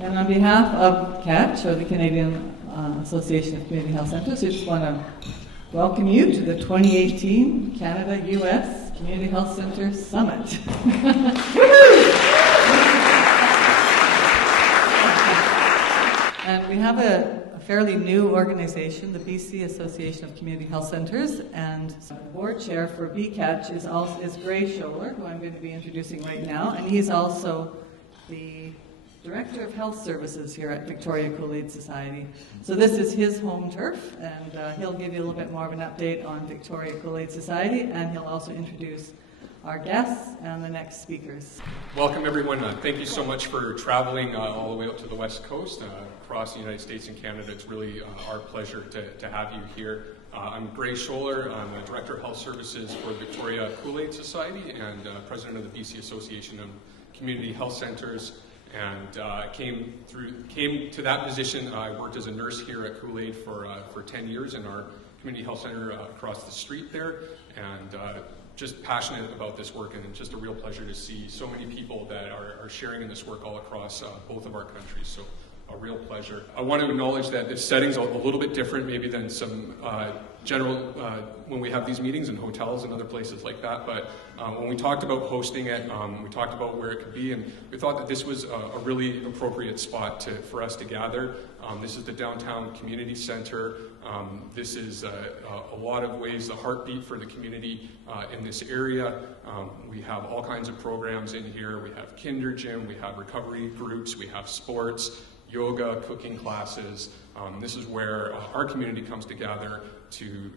And on behalf of CACHC, or the Canadian Association of Community Health Centres, we just want to welcome you to the 2018 Canada-US Community Health Centre Summit. And we have a fairly new organization, the BC Association of Community Health Centres, and the board chair for BCACHC is Gray Showler, who I'm going to be introducing right now, and he's also the Director of Health Services here at Victoria Kool-Aid Society. So this is his home turf, and he'll give you a little bit more of an update on Victoria Kool-Aid Society, and he'll also introduce our guests and the next speakers. Welcome everyone. Thank you so much for traveling all the way out to the West Coast, across the United States and Canada. It's really our pleasure to have you here. I'm Gray Showler. I'm the Director of Health Services for Victoria Kool-Aid Society and President of the BC Association of Community Health Centres. And came to that position. I worked as a nurse here at Kool-Aid for 10 years in our community health center across the street there, and just passionate about this work, and just a real pleasure to see so many people that are sharing in this work all across both of our countries. So a real pleasure. I want to acknowledge that this setting's a little bit different maybe than some general, when we have these meetings in hotels and other places like that, but when we talked about hosting it, we talked about where it could be, and we thought that this was a really appropriate spot for us to gather. This is the Downtown Community Center. This is a lot of ways the heartbeat for the community in this area. We have all kinds of programs in here. We have kinder gym, we have recovery groups, we have sports, yoga, cooking classes. This is where our community comes together to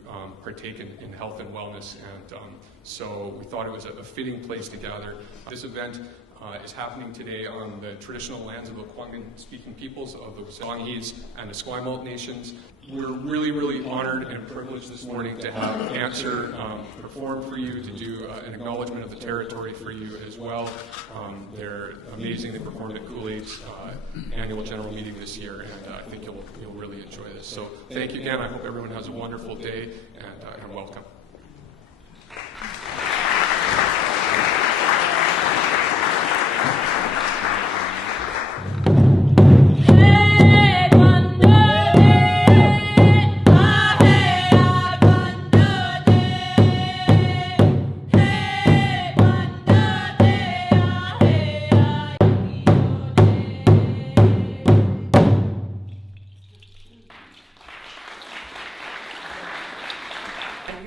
partake in health and wellness, and so we thought it was a fitting place to gather. This event is happening today on the traditional lands of the Kwanghan-speaking peoples of the Songhees and the Esquimalt nations. We're really, really honored and privileged this morning to have Answer perform for you, to do an acknowledgement of the territory for you as well. They're amazing. They performed at Kool-Aid's annual general meeting this year, and I think you'll really enjoy this. So thank you again. I hope everyone has a wonderful day, and welcome.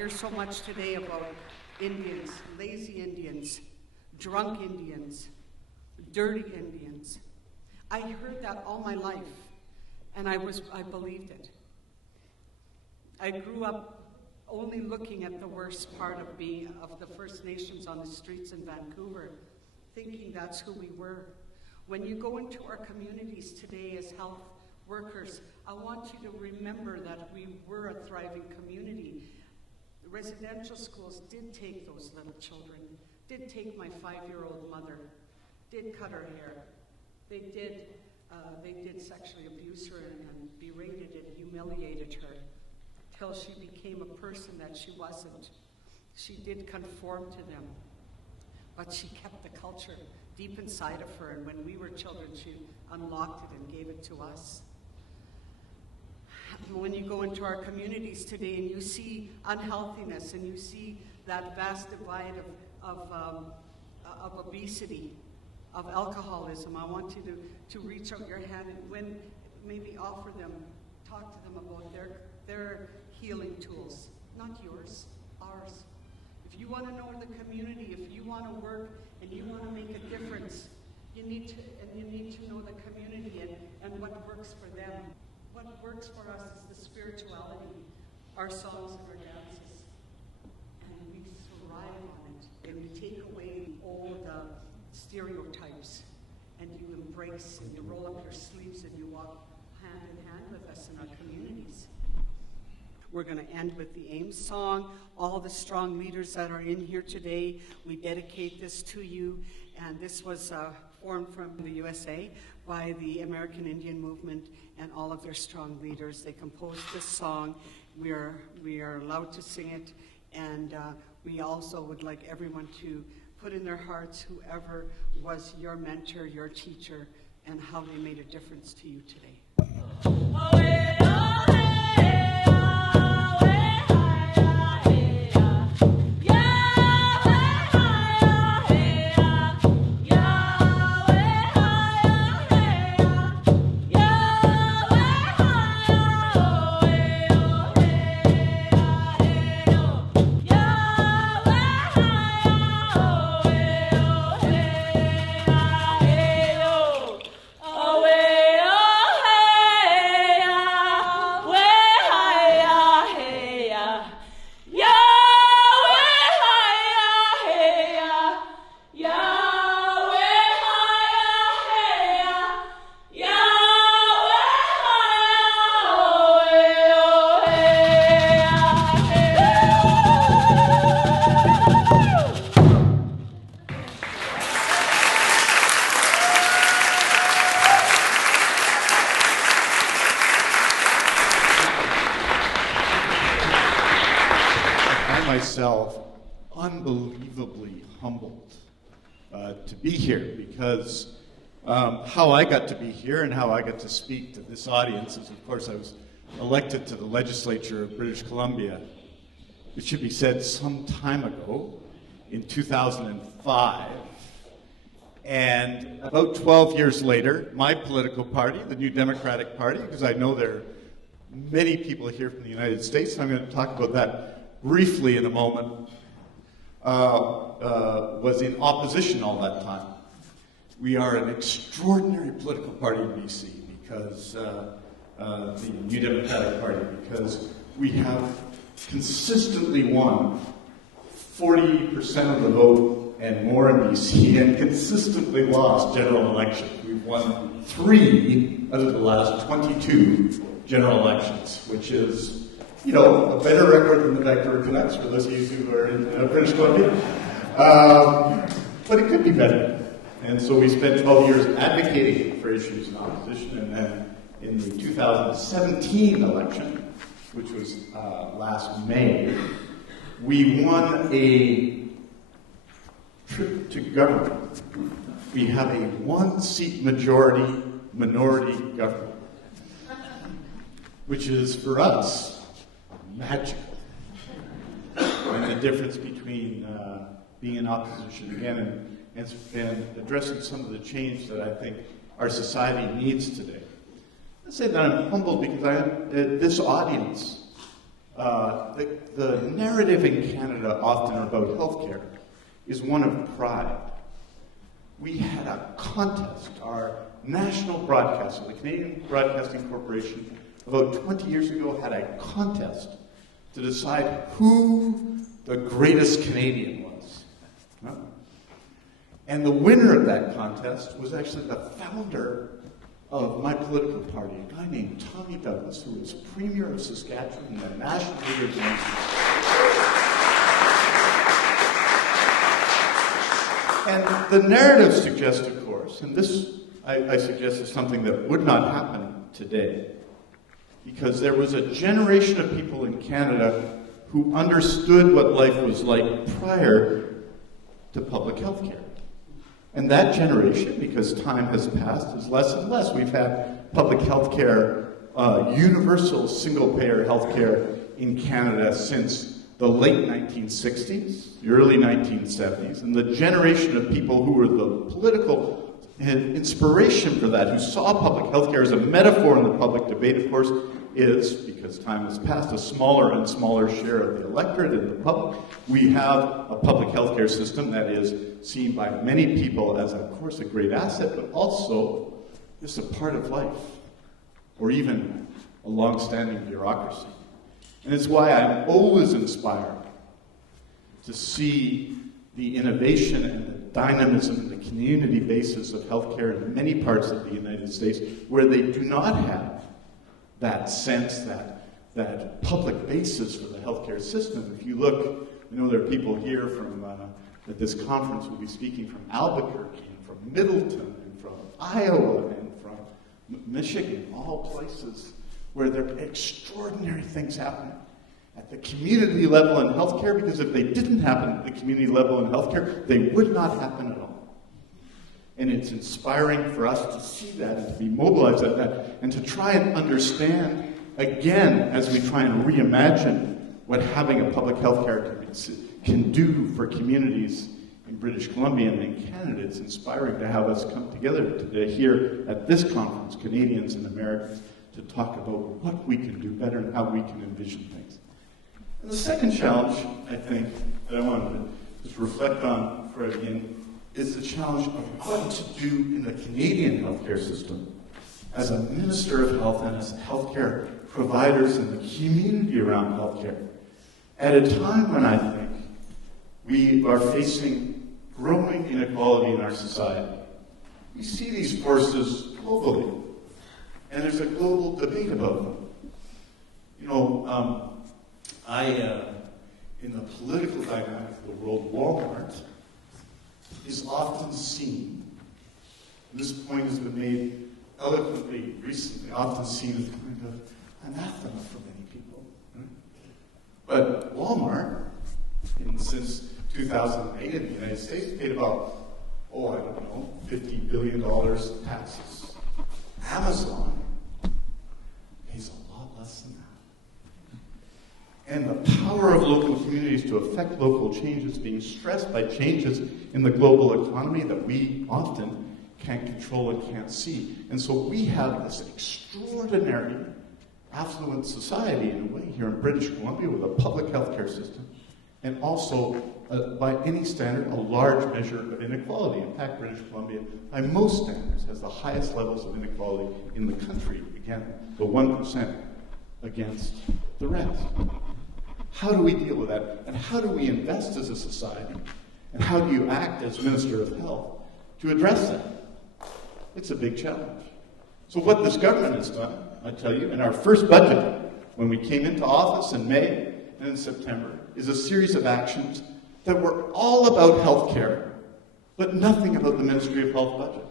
So much today about Indians, lazy Indians, drunk Indians, dirty Indians. I heard that all my life, and I believed it. I grew up only looking at the worst part of the First Nations on the streets in Vancouver, thinking that's who we were. When you go into our communities today as health workers, I want you to remember that we were a thriving community. The residential schools did take those little children, did take my 5-year-old mother, did cut her hair. They did sexually abuse her and berated and humiliated her till she became a person that she wasn't. She did conform to them, but she kept the culture deep inside of her, and when we were children, she unlocked it and gave it to us. When you go into our communities today and you see unhealthiness and you see that vast divide of obesity, of alcoholism, I want you to reach out your hand and maybe offer them, talk to them about their healing tools, not yours, ours. If you want to know the community, if you want to work and you want to make a difference, you need to know the community and what works for them. What works for us is the spirituality, our songs and our dances, and we thrive on it. And we take away all the stereotypes, and you embrace and you roll up your sleeves and you walk hand in hand with us in our communities. We're going to end with the AIM song. All the strong leaders that are in here today, we dedicate this to you, and this was formed from the USA by the American Indian Movement and all of their strong leaders. They composed this song. We are allowed to sing it, and we also would like everyone to put in their hearts whoever was your mentor, your teacher, and how they made a difference to you today. Myself unbelievably humbled to be here, because how I got to be here and how I got to speak to this audience is, of course, I was elected to the legislature of British Columbia. It should be said some time ago, in 2005. And about 12 years later, my political party, the New Democratic Party, because I know there are many people here from the United States, and I'm going to talk about that briefly in a moment, was in opposition all that time. We are an extraordinary political party in BC, because the New Democratic Party, because we have consistently won 40% of the vote and more in BC, and consistently lost general elections. We've won 3 out of the last 22 general elections, which is, you know, a better record than the Vancouver Canucks, for those of you who are in British Columbia. But it could be better. And so we spent 12 years advocating for issues in opposition, and then in the 2017 election, which was last May, we won a trip to government. We have a 1-seat majority minority government, which is, for us, magical. And the difference between being in opposition again and addressing some of the change that I think our society needs today. I say that I'm humbled because this audience, the narrative in Canada often about healthcare is one of pride. We had a contest, our national broadcaster, the Canadian Broadcasting Corporation, about 20 years ago had a contest to decide who the greatest Canadian was. And the winner of that contest was actually the founder of my political party, a guy named Tommy Douglas, who was Premier of Saskatchewan and a national leader. And the narrative suggests, of course, and this I suggest is something that would not happen today, because there was a generation of people in Canada who understood what life was like prior to public health care. And that generation, because time has passed, is less and less. We've had public health care, universal single-payer health care in Canada since the late 1960s, the early 1970s, and the generation of people who were the political inspiration for that, who saw public health care as a metaphor in the public debate, of course, is, because time has passed, a smaller and smaller share of the electorate and the public. We have a public health care system that is seen by many people as, of course, a great asset, but also just a part of life, or even a long-standing bureaucracy. And it's why I'm always inspired to see the innovation and the dynamism and the community basis of healthcare in many parts of the United States where they do not have that sense, that public basis for the healthcare system. If you look, I know there are people here from at this conference who will be speaking from Albuquerque and from Middleton and from Iowa and from Michigan, all places where there are extraordinary things happening at the community level in healthcare, because if they didn't happen at the community level in healthcare, they would not happen at all. And it's inspiring for us to see that and to be mobilized at that and to try and understand, again, as we try and reimagine what having a public health care can do for communities in British Columbia and in Canada. It's inspiring to have us come together today here at this conference, Canadians and Americans, to talk about what we can do better and how we can envision things. And the second challenge, I think, that I wanted to just reflect on for again is the challenge of what to do in the Canadian healthcare system as a Minister of Health and as healthcare providers in the community around healthcare at a time when I think we are facing growing inequality in our society. We see these forces globally, and there's a global debate about them. You know, in the political dynamic of the world, Walmart is often seen, and this point has been made eloquently recently, often seen as kind of anathema for many people. Right? But Walmart, since 2008 in the United States, paid about, $50 billion in taxes. Amazon pays a lot less than that. And the power of local communities to affect local changes being stressed by changes in the global economy that we often can't control and can't see. And so we have this extraordinary affluent society in a way here in British Columbia with a public healthcare system and also, by any standard, a large measure of inequality. In fact, British Columbia, by most standards, has the highest levels of inequality in the country. Again, the 1% against the rest. How do we deal with that? And how do we invest as a society? And how do you act as Minister of Health to address that? It's a big challenge. So what this government has done, I tell you, in our first budget, when we came into office in May and in September, is a series of actions that were all about health care, but nothing about the Ministry of Health budget.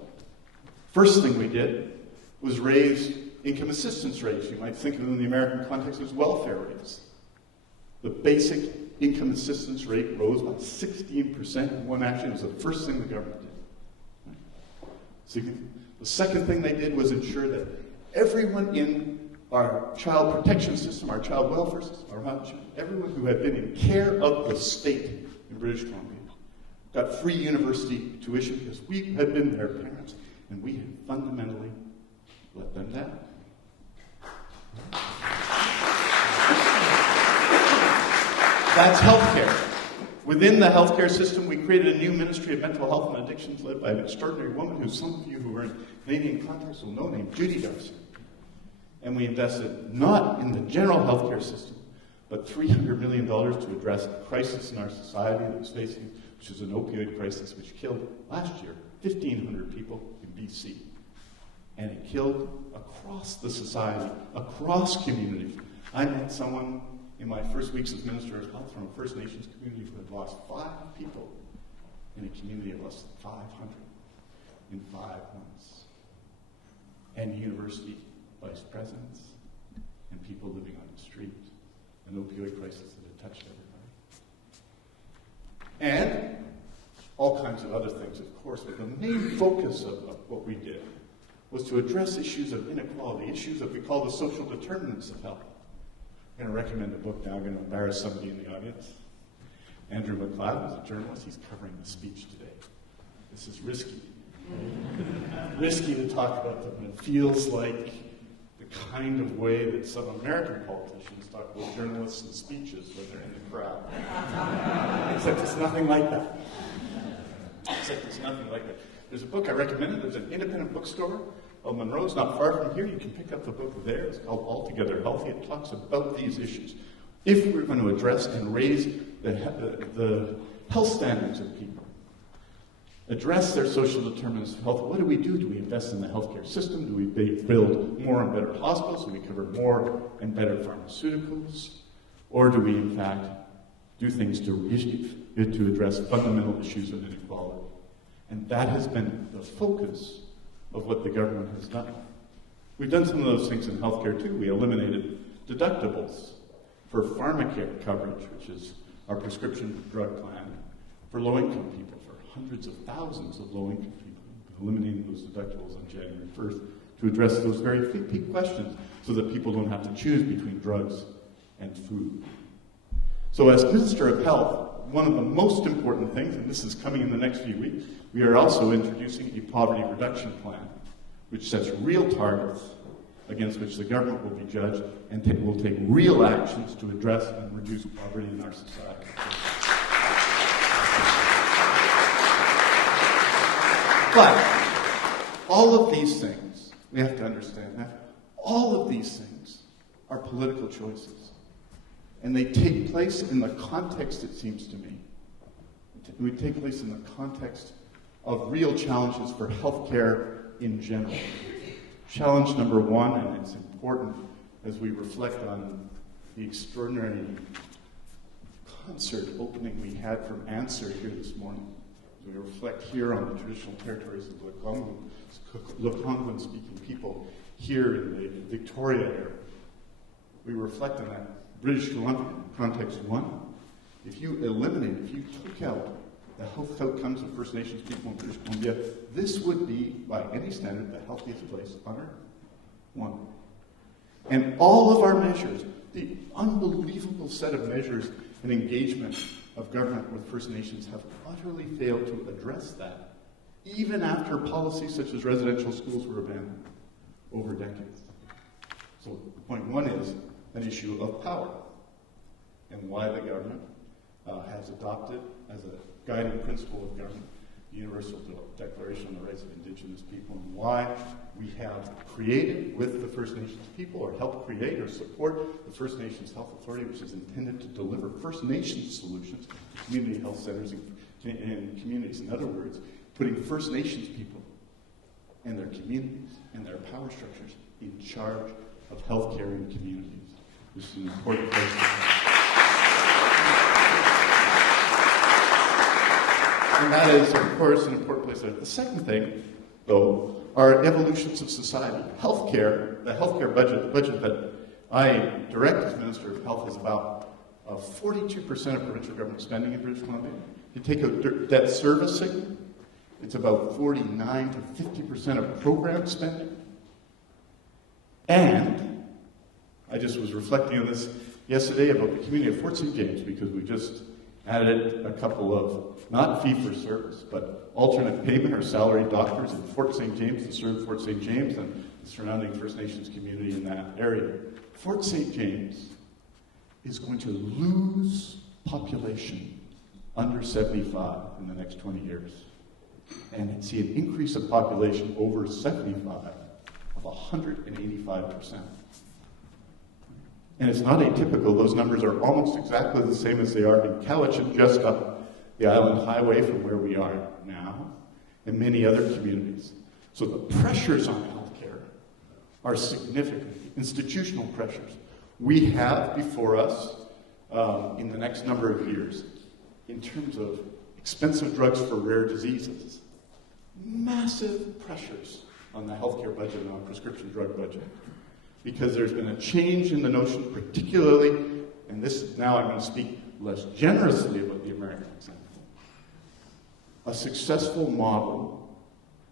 First thing we did was raise income assistance rates. You might think of it in the American context as welfare rates. The basic income assistance rate rose by 16% in one action. It was the first thing the government did. The second thing they did was ensure that everyone in our child protection system, our child welfare system, everyone who had been in care of the state in British Columbia got free university tuition because we had been their parents and we had fundamentally let them down. That's healthcare. Within the healthcare system, we created a new Ministry of Mental Health and Addictions led by an extraordinary woman who some of you who are in Canadian context will know, named Judy Darcy. And we invested not in the general healthcare system, but $300 million to address a crisis in our society that was facing, which is an opioid crisis, which killed last year 1,500 people in BC. And it killed across the society, across communities. I met someone in my first weeks as Minister of Health from a First Nations community who had lost 5 people in a community of less than 500 in 5 months. And university vice presidents and people living on the street. An opioid crisis that had touched everybody. And all kinds of other things, of course, but the main focus of what we did was to address issues of inequality, issues that we call the social determinants of health. I'm going to recommend a book now. I'm going to embarrass somebody in the audience. Andrew McLeod is a journalist. He's covering the speech today. This is risky. Risky to talk about them. It feels like the kind of way that some American politicians talk about journalists and speeches when they're in the crowd. Except it's nothing like that. There's a book I recommended. There's an independent bookstore. Monroe's not far from here. You can pick up the book there. It's called Altogether Healthy. It talks about these issues. If we're going to address and raise the health standards of people, address their social determinants of health, what do we do? Do we invest in the healthcare system? Do we build more and better hospitals? Do we cover more and better pharmaceuticals? Or do we, in fact, do things to address fundamental issues of inequality? And that has been the focus of what the government has done. We've done some of those things in healthcare too. We eliminated deductibles for pharmacare coverage, which is our prescription drug plan, for low-income people, for hundreds of thousands of low-income people eliminating those deductibles on January 1st to address those very big questions so that people don't have to choose between drugs and food. So as Minister of Health, one of the most important things, and this is coming in the next few weeks, we are also introducing a poverty reduction plan, which sets real targets against which the government will be judged and will take real actions to address and reduce poverty in our society. But all of these things, we have to understand that, all of these things are political choices. And they take place in the context, it seems to me, they take place in the context of real challenges for healthcare in general. Challenge number one, and it's important as we reflect on the extraordinary concert opening we had from Answer here this morning. As we reflect here on the traditional territories of Lekwungen-speaking people here in the Victoria area. We reflect on that. British Columbia, context one, if you took out the health outcomes of First Nations people in British Columbia, this would be, by any standard, the healthiest place on earth. One. And all of our measures, the unbelievable set of measures and engagement of government with First Nations have utterly failed to address that, even after policies such as residential schools were abandoned over decades. So point one is an issue of power and why the government has adopted as a guiding principle of government the Universal Declaration on the Rights of Indigenous People, and why we have created with the First Nations people, or helped create or support the First Nations Health Authority, which is intended to deliver First Nations solutions to community health centers and communities. In other words, putting First Nations people and their communities and their power structures in charge of healthcare in communities. This is an important place to be. And that is, of course, an important place. The second thing, though, are evolutions of society. Healthcare, the healthcare budget, the budget that I direct as Minister of Health is about 42% of provincial government spending in British Columbia. You take out debt servicing, it's about 49 to 50% of program spending. And I just was reflecting on this yesterday about the community of Fort St. James, because we just added a couple of, not fee-for-service, but alternate payment or salaried doctors in Fort St. James to serve Fort St. James and the surrounding First Nations community in that area. Fort St. James is going to lose population under 75 in the next 20 years. And see an increase of population over 75 of 185%. And it's not atypical. Those numbers are almost exactly the same as they are in CACHC, just up the Island Highway from where we are now, and many other communities. So the pressures on healthcare are significant, institutional pressures. We have before us, in the next number of years, in terms of expensive drugs for rare diseases, massive pressures on the healthcare budget and on prescription drug budget. Because there's been a change in the notion, particularly, and this is now I'm going to speak less generously about the American example, a successful model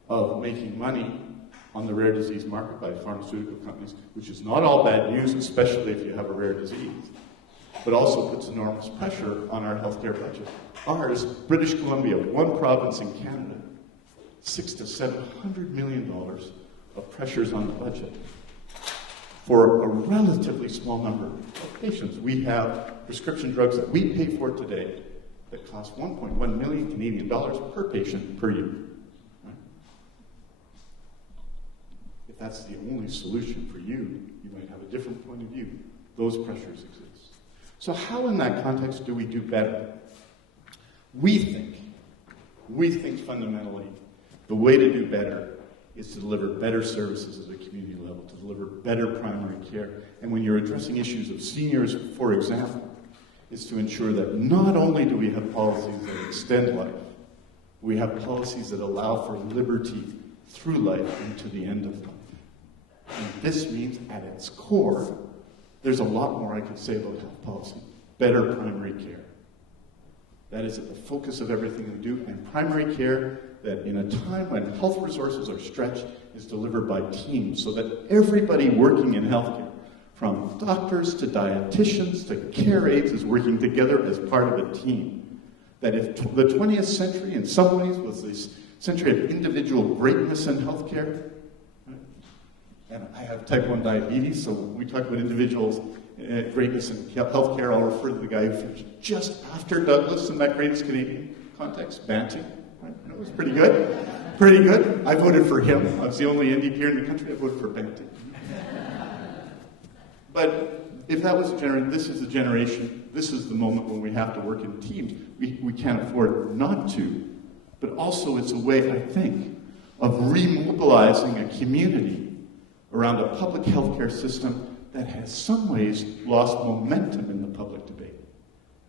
of making money on the rare disease market by pharmaceutical companies, which is not all bad news, especially if you have a rare disease, but also puts enormous pressure on our healthcare budget. Ours, British Columbia, one province in Canada, $600 to $700 million of pressures on the budget for a relatively small number of patients. We have prescription drugs that we pay for today that cost 1.1 million Canadian dollars per patient per year. Right? If that's the only solution for you, you might have a different point of view. Those pressures exist. So how in that context do we do better? We think fundamentally the way to do better is to deliver better services at a community level, to deliver better primary care. And when you're addressing issues of seniors, for example, is to ensure that not only do we have policies that extend life, we have policies that allow for liberty through life into the end of life. And this means, at its core, there's a lot more I could say about health policy. Better primary care. That is at the focus of everything we do. And primary care, that in a time when health resources are stretched, is delivered by teams so that everybody working in healthcare, from doctors to dietitians to care aides, is working together as part of a team. That if the 20th century in some ways was this century of individual greatness in healthcare, right? And I have type 1 diabetes, so when we talk about individuals' greatness in healthcare, I'll refer to the guy who finished just after Douglas in that greatest Canadian context, Banting. Right? It was pretty good. Pretty good. I voted for him. I was the only NDP here in the country. I voted for Banting. But if that was a generation, this is a generation, this is the moment when we have to work in teams. We can't afford not to. But also it's a way, I think, of remobilizing a community around a public healthcare system that has some ways lost momentum in the public debate.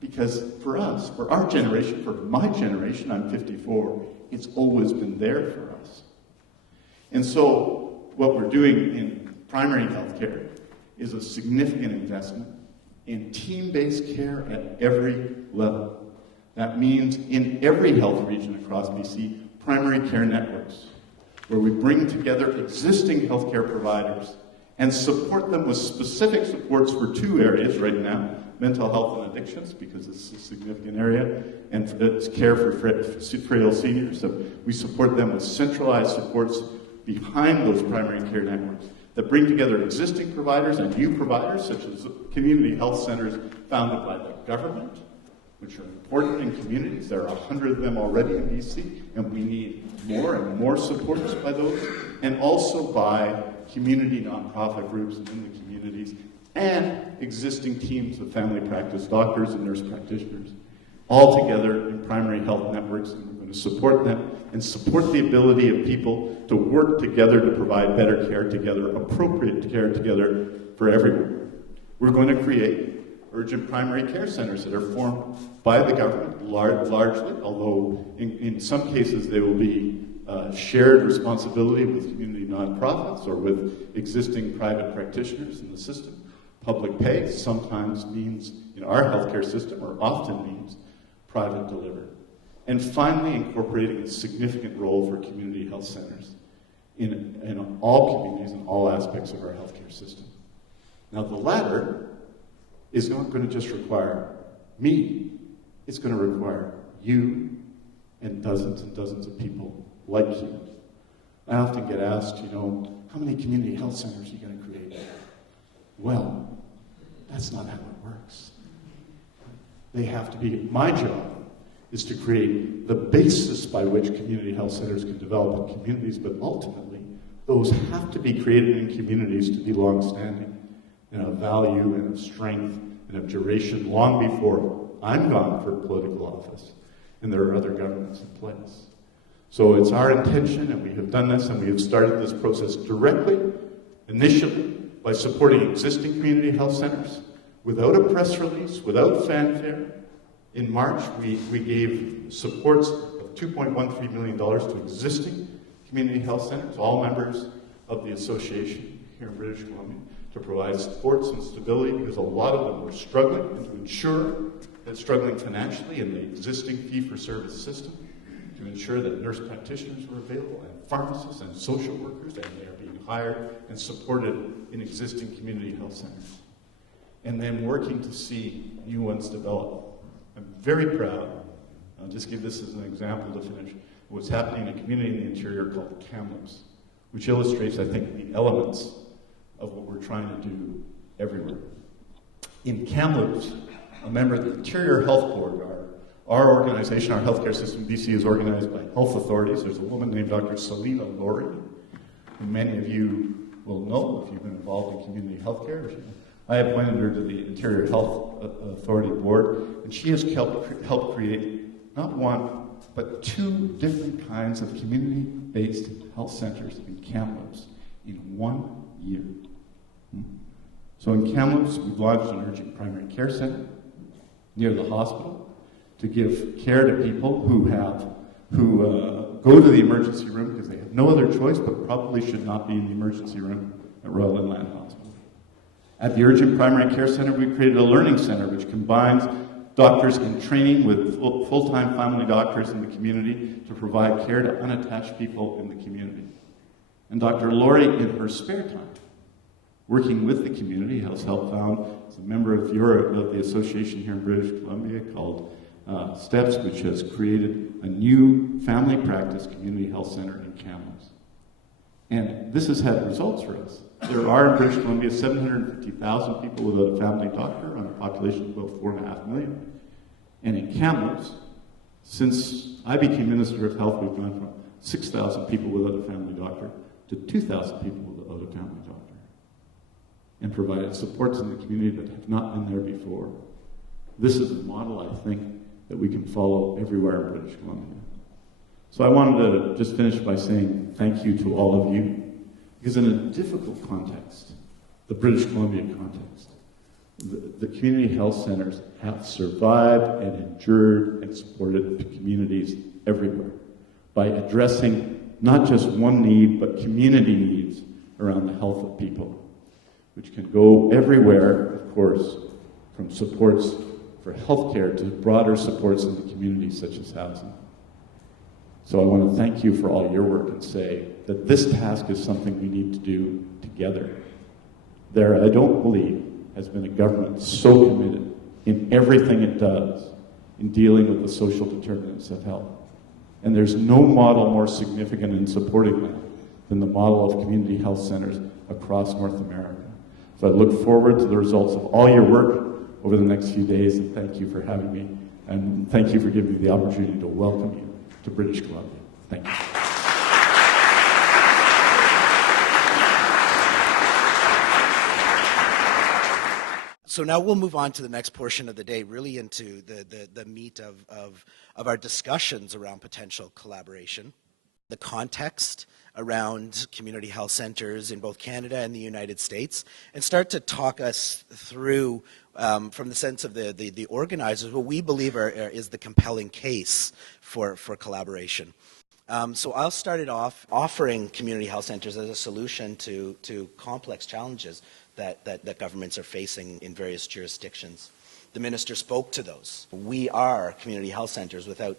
Because for us, for our generation, for my generation, I'm 54, it's always been there for us. And so what we're doing in primary healthcare is a significant investment in team-based care at every level. That means in every health region across BC, primary care networks, where we bring together existing healthcare providers and support them with specific supports for two areas right now: mental health and addictions, because it's a significant area, and it's care for frail seniors. So we support them with centralized supports behind those primary care networks that bring together existing providers and new providers, such as community health centers founded by the government, which are important in communities. There are 100 of them already in BC, and we need more and more supports by those, and also by community nonprofit groups in the communities, and existing teams of family practice doctors and nurse practitioners, all together in primary health networks, and we're going to support them and support the ability of people to work together to provide better care together, appropriate care together for everyone. We're going to create urgent primary care centers that are formed by the government largely, although in some cases they will be shared responsibility with community nonprofits or with existing private practitioners in the system. Public pay sometimes means, in our healthcare system, or often means, private delivery. And finally, incorporating a significant role for community health centers in all communities and all aspects of our healthcare system. Now, the latter is not going to just require me. It's going to require you and dozens of people like you. I often get asked, how many community health centers are you going to create? Well, that's not how it works. They have to be, my job is to create the basis by which community health centers can develop in communities, but ultimately, those have to be created in communities to be long-standing and of value and of strength and of duration long before I'm gone for political office and there are other governments in place. So it's our intention, and we have done this, and we have started this process directly, initially, by supporting existing community health centers without a press release, without fanfare. In March, we gave supports of $2.13 million to existing community health centers, all members of the association here in British Columbia, to provide supports and stability, because a lot of them were struggling, and to ensure that struggling financially in the existing fee-for-service system, to ensure that nurse practitioners were available, and pharmacists and social workers, and they are being hired and supported in existing community health centers. And then working to see new ones develop. I'm very proud, I'll just give this as an example to finish, what's happening in a community in the interior called Kamloops, which illustrates, I think, the elements of what we're trying to do everywhere. In Kamloops, a member of the Interior Health Board, our organization, our healthcare system, BC, is organized by health authorities. There's a woman named Dr. Selina Laurie, who many of you will know if you've been involved in community healthcare. I appointed her to the Interior Health Authority Board, and she has helped create not one, but two different kinds of community-based health centers in Kamloops in 1 year. So in Kamloops, we've launched an urgent primary care center near the hospital to give care to people who go to the emergency room because they have no other choice, but probably should not be in the emergency room at Royal Inland Hospital. At the Urgent Primary Care Center, we created a learning center which combines doctors in training with full-time family doctors in the community to provide care to unattached people in the community. And Dr. Laurie, in her spare time, working with the community, has helped found, as a member of the association here in British Columbia called STEPS, which has created a new family practice community health center in Kamloops. And this has had results for us. There are in British Columbia 750,000 people without a family doctor on a population of about 4.5 million. And in Kamloops, since I became Minister of Health, we've gone from 6,000 people without a family doctor to 2,000 people without a family doctor, and provided supports in the community that have not been there before. This is a model, I think, that we can follow everywhere in British Columbia. So I wanted to just finish by saying thank you to all of you, because in a difficult context, the British Columbia context, the community health centers have survived and endured and supported the communities everywhere by addressing not just one need, but community needs around the health of people, which can go everywhere, of course, from supports for healthcare to broader supports in the community, such as housing. So I want to thank you for all your work and say that this task is something we need to do together. There, I don't believe, has been a government so committed in everything it does in dealing with the social determinants of health. And there's no model more significant in supporting that than the model of community health centers across North America. So I look forward to the results of all your work over the next few days, and thank you for having me, and thank you for giving me the opportunity to welcome you to British Columbia. Thank you. So now we'll move on to the next portion of the day, really into the meat of our discussions around potential collaboration, the context around community health centers in both Canada and the United States, and start to talk us through, from the sense of the organizers, what we believe is the compelling case for collaboration. So I'll start it off offering community health centers as a solution to complex challenges that governments are facing in various jurisdictions. The minister spoke to those. We are community health centers, without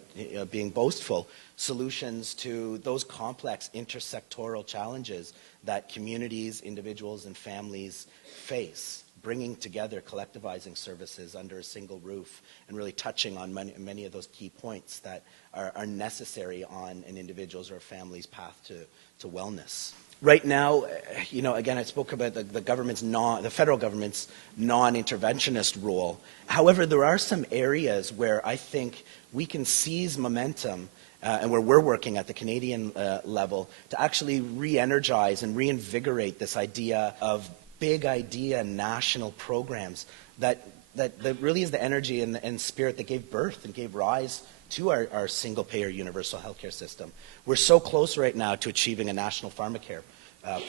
being boastful, solutions to those complex intersectoral challenges that communities, individuals, and families face, bringing together, collectivizing services under a single roof, and really touching on many of those key points that are necessary on an individual's or a family's path to wellness. Right now, again, I spoke about the federal government's non-interventionist role. However, there are some areas where I think we can seize momentum, and where we're working at the Canadian level, to actually re-energize and reinvigorate this idea of big idea national programs that really is the energy and spirit that gave birth and gave rise to our single-payer universal healthcare system. We're so close right now to achieving a national pharmacare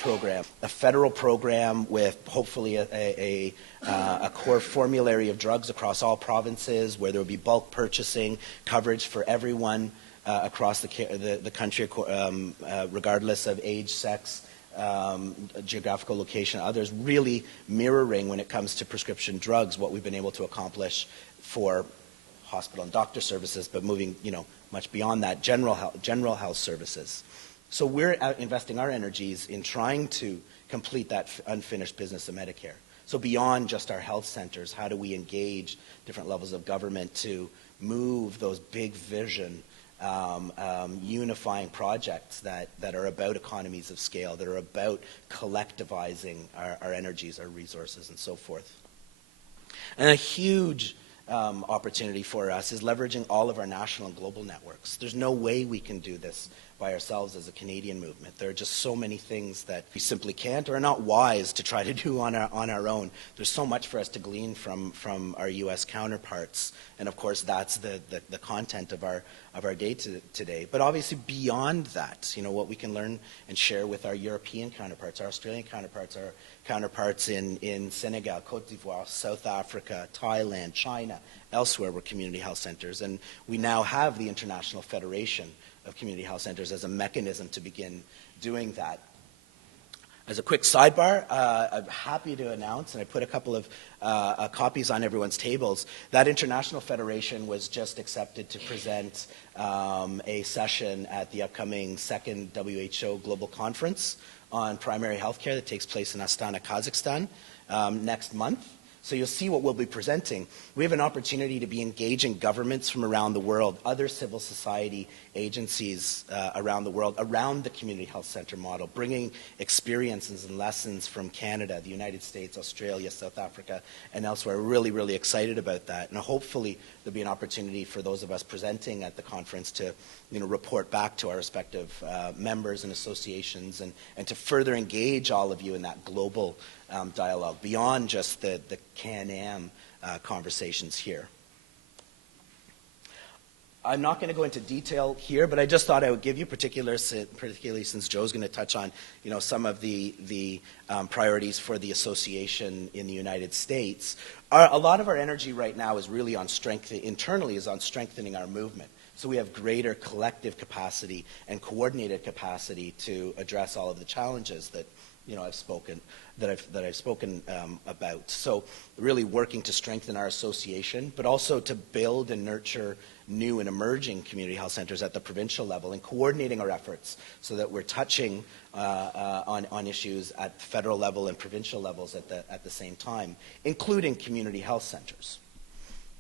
program, a federal program with hopefully a core formulary of drugs across all provinces, where there will be bulk purchasing, coverage for everyone across the country, regardless of age, sex, geographical location, others, really mirroring, when it comes to prescription drugs, what we've been able to accomplish for hospital and doctor services, but moving, much beyond that, general health services. So we're investing our energies in trying to complete that unfinished business of Medicare. So beyond just our health centers, how do we engage different levels of government to move those big vision, unifying projects that are about economies of scale, that are about collectivizing our energies, our resources, and so forth. And a huge opportunity for us is leveraging all of our national and global networks. There's no way we can do this by ourselves as a Canadian movement. There are just so many things that we simply can't, or are not wise to try to do on our own. There's so much for us to glean from our U.S. counterparts, and of course that's the content of our day today. But obviously beyond that, what we can learn and share with our European counterparts, our Australian counterparts, our counterparts in Senegal, Cote d'Ivoire, South Africa, Thailand, China, elsewhere were community health centers, and we now have the International Federation of Community Health Centers as a mechanism to begin doing that. As a quick sidebar, I'm happy to announce, and I put a couple of copies on everyone's tables, that International Federation was just accepted to present a session at the upcoming second WHO Global Conference on primary healthcare that takes place in Astana, Kazakhstan next month. So you'll see what we'll be presenting. We have an opportunity to be engaging governments from around the world, other civil society agencies around the world, around the community health center model, bringing experiences and lessons from Canada, the United States, Australia, South Africa, and elsewhere. We're really, really excited about that. And hopefully there'll be an opportunity for those of us presenting at the conference to report back to our respective members and associations and to further engage all of you in that global dialogue beyond just the Can-Am conversations here. I'm not going to go into detail here, but I just thought I would give you, particularly since Joe's going to touch on, some of the priorities for the association in the United States. A lot of our energy right now is really on internally on strengthening our movement. So we have greater collective capacity and coordinated capacity to address all of the challenges that I've spoken about. So really working to strengthen our association, but also to build and nurture new and emerging community health centers at the provincial level and coordinating our efforts so that we're touching on issues at federal level and provincial levels at the same time, including community health centers.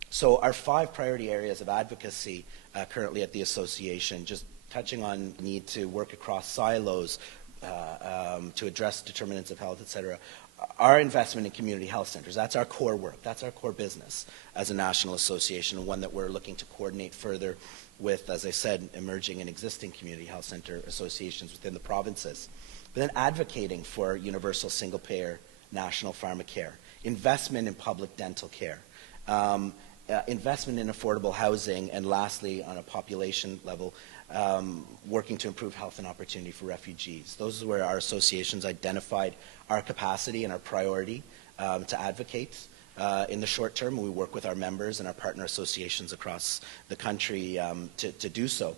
So our 5 priority areas of advocacy currently at the association, just touching on the need to work across silos, to address determinants of health, et cetera. Our investment in community health centers, that's our core work, that's our core business as a national association, and one that we're looking to coordinate further with, as I said, emerging and existing community health center associations within the provinces. But then advocating for universal single-payer national pharmacare, investment in public dental care, investment in affordable housing, and lastly, on a population level, working to improve health and opportunity for refugees. Those are where our associations identified our capacity and our priority to advocate in the short term. We work with our members and our partner associations across the country to do so.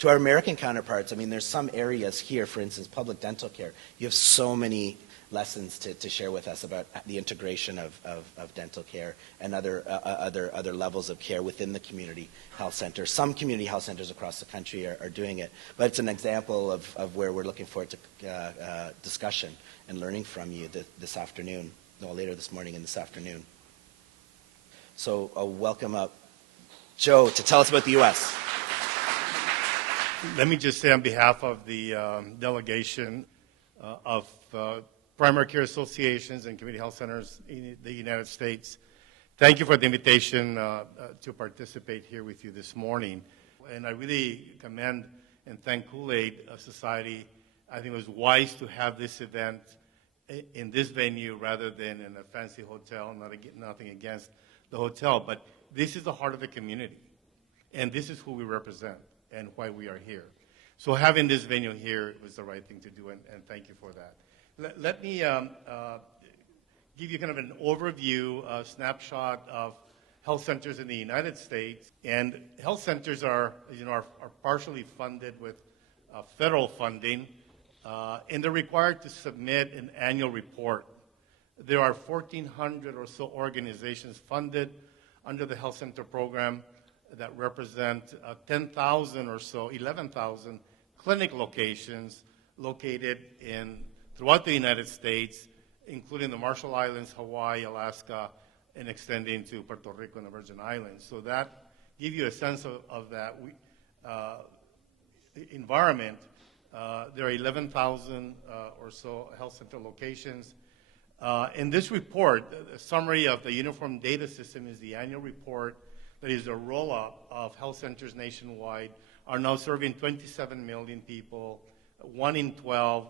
To our American counterparts, there's some areas here, for instance, public dental care. You have so many lessons to share with us about the integration of dental care and other levels of care within the community health center. Some community health centers across the country are doing it, but it's an example of where we're looking forward to discussion and learning from you this afternoon, later this morning and this afternoon. So I'll welcome up Joe to tell us about the U.S. Let me just say on behalf of the delegation of primary care associations and community health centers in the United States, thank you for the invitation to participate here with you this morning. And I really commend and thank Kool-Aid Society. I think it was wise to have this event in this venue rather than in a fancy hotel. Nothing against the hotel, but this is the heart of the community. And this is who we represent and why we are here. So having this venue here was the right thing to do, and thank you for that. Let me give you kind of an overview, a snapshot of health centers in the United States. And health centers are partially funded with federal funding, and they're required to submit an annual report. There are 1,400 or so organizations funded under the health center program that represent 10,000 or so, 11,000 clinic locations located throughout the United States, including the Marshall Islands, Hawaii, Alaska, and extending to Puerto Rico and the Virgin Islands. So that gives you a sense of that environment. There are 11,000 or so health center locations. In this report, a summary of the Uniform Data System is the annual report that is a roll-up of health centers nationwide, are now serving 27 million people, 1 in 12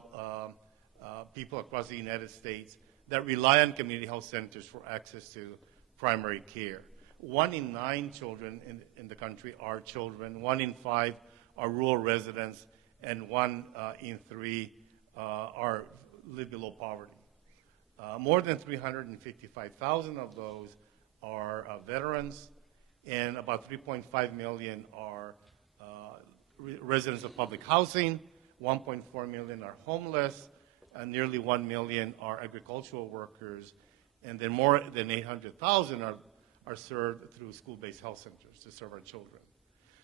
people across the United States that rely on community health centers for access to primary care. 1 in 9 children in the country are children, 1 in 5 are rural residents, and 1 in 3 live below poverty. More than 355,000 of those are veterans, and about 3.5 million are residents of public housing, 1.4 million are homeless, nearly 1 million are agricultural workers, and then more than 800,000 are served through school-based health centers to serve our children.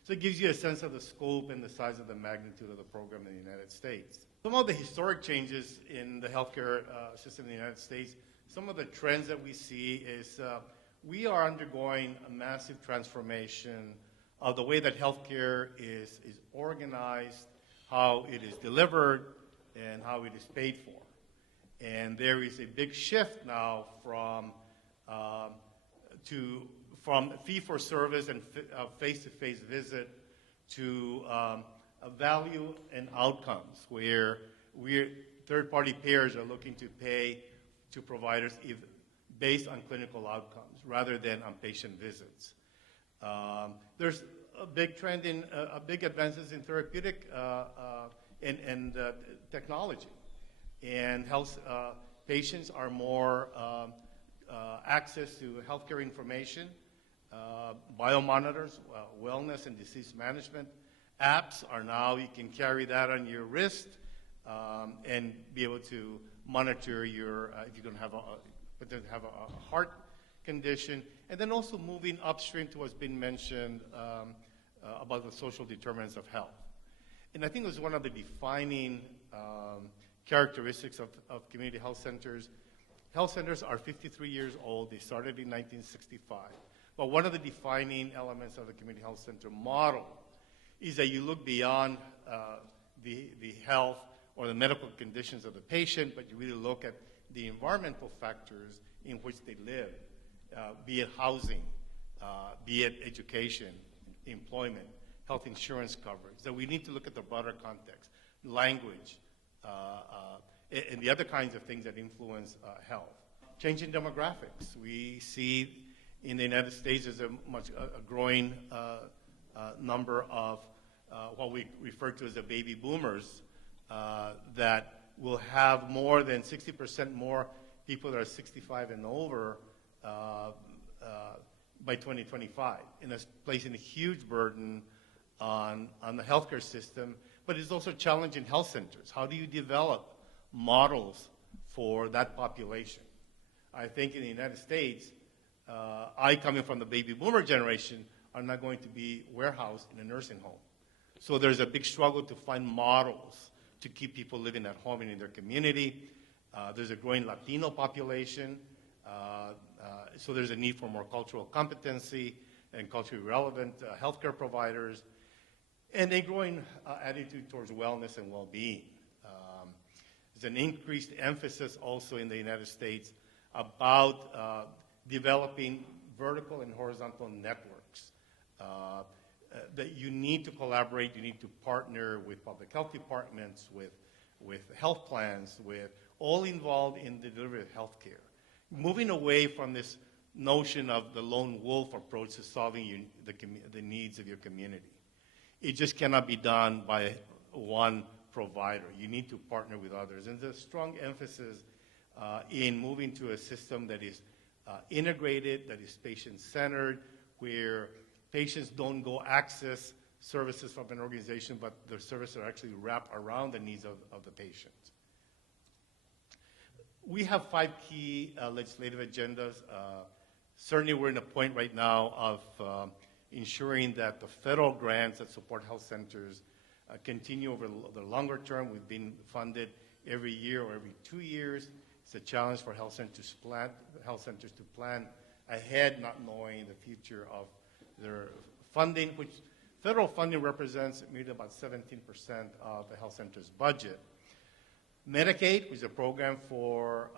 So it gives you a sense of the scope and the size of the magnitude of the program in the United States. Some of the historic changes in the healthcare system in the United States, some of the trends that we see is we are undergoing a massive transformation of the way that healthcare is organized, how it is delivered, and how it is paid for. And there is a big shift now from fee-for-service and face-to-face visit to value and outcomes, where third-party payers are looking to pay to providers based on clinical outcomes rather than on patient visits. There's a big trend in big advances in therapeutic and technology, and health patients are more access to healthcare information, biomonitors, wellness and disease management. Apps are now, you can carry that on your wrist and be able to monitor your, if you're going to have a heart condition. And then also moving upstream to what's been mentioned about the social determinants of health. And I think it was one of the defining characteristics of community health centers. Health centers are 53 years old. They started in 1965. But one of the defining elements of the community health center model is that you look beyond the health or the medical conditions of the patient, but you really look at the environmental factors in which they live, be it housing, be it education, employment, health insurance coverage. So we need to look at the broader context, language, and the other kinds of things that influence health. Changing demographics. We see in the United States there's a growing number of what we refer to as the baby boomers that will have more than 60% more people that are 65 and over by 2025. And that's placing a huge burden on the healthcare system, but it's also challenging health centers. How do you develop models for that population? I think in the United States, I, coming from the baby boomer generation, are not going to be warehoused in a nursing home. So there's a big struggle to find models to keep people living at home and in their community. There's a growing Latino population, so there's a need for more cultural competency and culturally relevant healthcare providers, and a growing attitude towards wellness and well-being. There's an increased emphasis also in the United States about developing vertical and horizontal networks. That you need to collaborate, you need to partner with public health departments, with health plans, with all involved in the delivery of health care. Moving away from this notion of the lone wolf approach to solving the needs of your community. It just cannot be done by one provider. You need to partner with others. And there's a strong emphasis in moving to a system that is integrated, that is patient-centered, where patients don't go access services from an organization, but the services are actually wrapped around the needs of the patient. We have 5 key legislative agendas. Certainly we're in a point right now of ensuring that the federal grants that support health centers continue over the longer term. We've been funded every year or every 2 years. It's a challenge for health centers to plan ahead, not knowing the future of their funding, which federal funding represents maybe about 17% of the health center's budget. Medicaid, which is a program for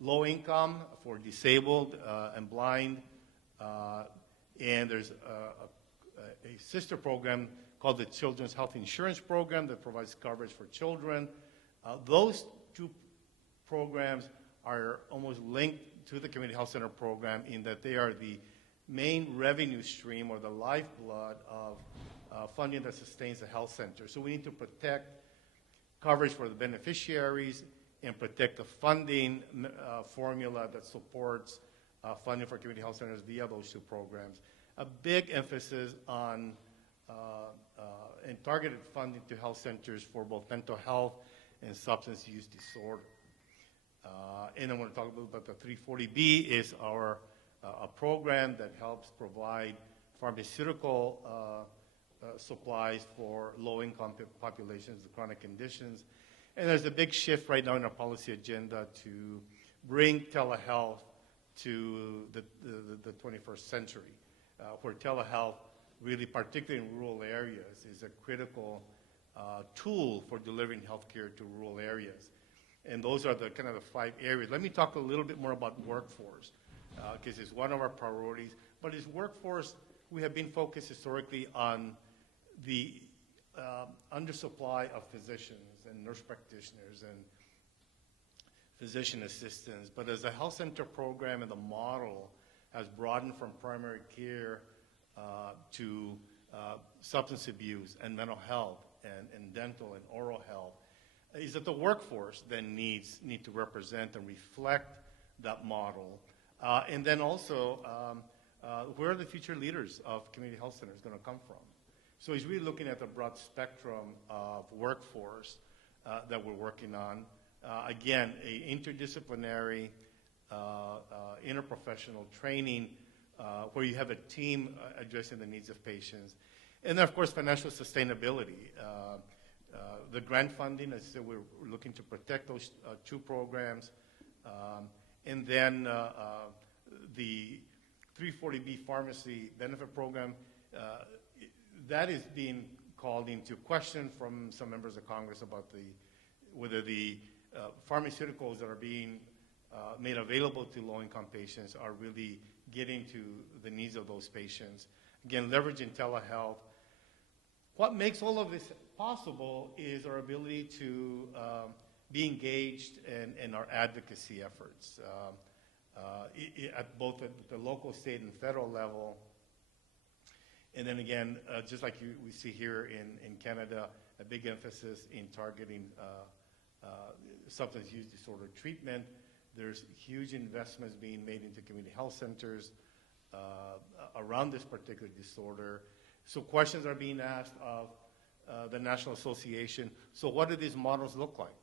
low income, for disabled and blind, and there's a sister program called the Children's Health Insurance Program that provides coverage for children. Those 2 programs are almost linked to the Community Health Center program in that they are the main revenue stream or the lifeblood of funding that sustains the health center. So we need to protect coverage for the beneficiaries and protect the funding formula that supports funding for community health centers via those 2 programs. A big emphasis on and targeted funding to health centers for both mental health and substance use disorder. And I want to talk a little about the 340B is our a program that helps provide pharmaceutical supplies for low-income populations with chronic conditions. And there's a big shift right now in our policy agenda to bring telehealth to the 21st century, where telehealth really, particularly in rural areas, is a critical tool for delivering healthcare to rural areas. And those are the kind of the 5 areas. Let me talk a little bit more about workforce, because it's one of our priorities. But as workforce, we have been focused historically on the undersupply of physicians and nurse practitioners and physician assistants. But as the health center program and the model has broadened from primary care to substance abuse and mental health and dental and oral health, is that the workforce then need to represent and reflect that model. And then also, where are the future leaders of community health centers going to come from? So he's really looking at the broad spectrum of workforce that we're working on. Again, a interdisciplinary, interprofessional training where you have a team addressing the needs of patients. And then, of course, financial sustainability. The grant funding, as I said, we're looking to protect those 2 programs. And then the 340B pharmacy benefit program, that is being called into question from some members of Congress about whether the pharmaceuticals that are being made available to low-income patients are really getting to the needs of those patients. Again, leveraging telehealth. What makes all of this possible is our ability to be engaged in our advocacy efforts at both at the local, state, and federal level. And then again, just like we see here in Canada, a big emphasis in targeting substance use disorder treatment. There's huge investments being made into community health centers around this particular disorder. So questions are being asked of the National Association. So what do these models look like?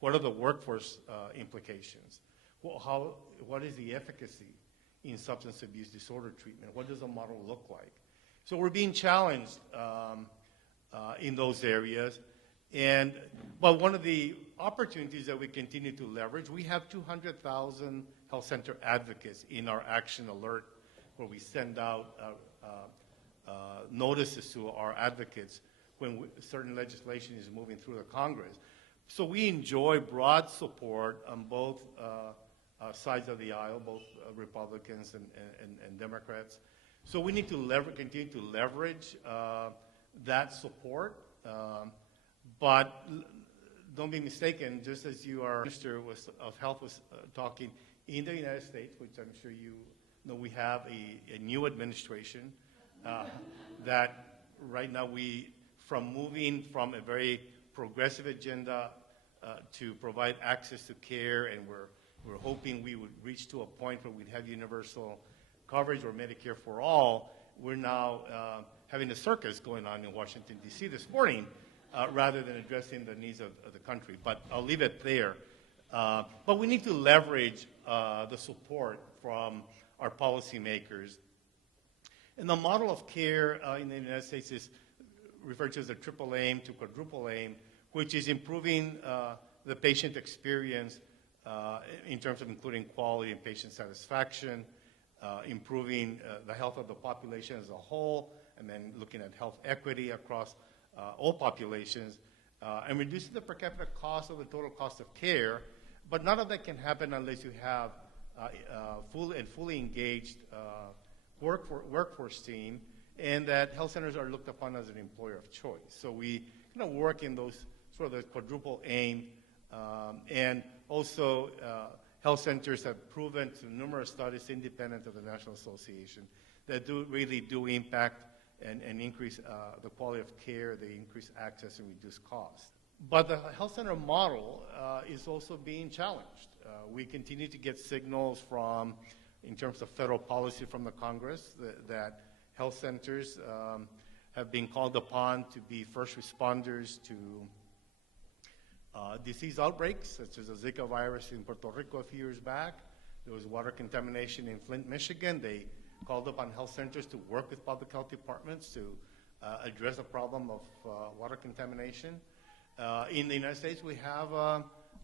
What are the workforce implications? What is the efficacy in substance abuse disorder treatment? What does a model look like? So we're being challenged in those areas. But one of the opportunities that we continue to leverage, we have 200,000 health center advocates in our action alert, where we send out notices to our advocates when certain legislation is moving through the Congress. So we enjoy broad support on both sides of the aisle, both Republicans and Democrats. So we need to continue to leverage that support. But don't be mistaken, just as our Minister of Health was talking, in the United States, which I'm sure you know, we have a new administration that right now from moving from a very progressive agenda to provide access to care, and we're hoping we would reach to a point where we'd have universal coverage or Medicare for all. We're now having a circus going on in Washington, D.C. this morning, rather than addressing the needs of the country. But I'll leave it there. But we need to leverage the support from our policymakers. And the model of care in the United States is referred to as the triple aim to quadruple aim, which is improving the patient experience in terms of including quality and patient satisfaction, improving the health of the population as a whole, and then looking at health equity across all populations, and reducing the per capita cost of the total cost of care. But none of that can happen unless you have fully engaged workforce team, and that health centers are looked upon as an employer of choice. So we kind of work in those sort of the quadruple aim, and also health centers have proven through numerous studies independent of the National Association that really do impact and increase the quality of care, they increase access and reduce costs. But the health center model is also being challenged. We continue to get signals in terms of federal policy from the Congress, that health centers have been called upon to be first responders to Disease outbreaks, such as the Zika virus in Puerto Rico a few years back. There was water contamination in Flint, Michigan. They called upon health centers to work with public health departments to address the problem of water contamination. In the United States, we have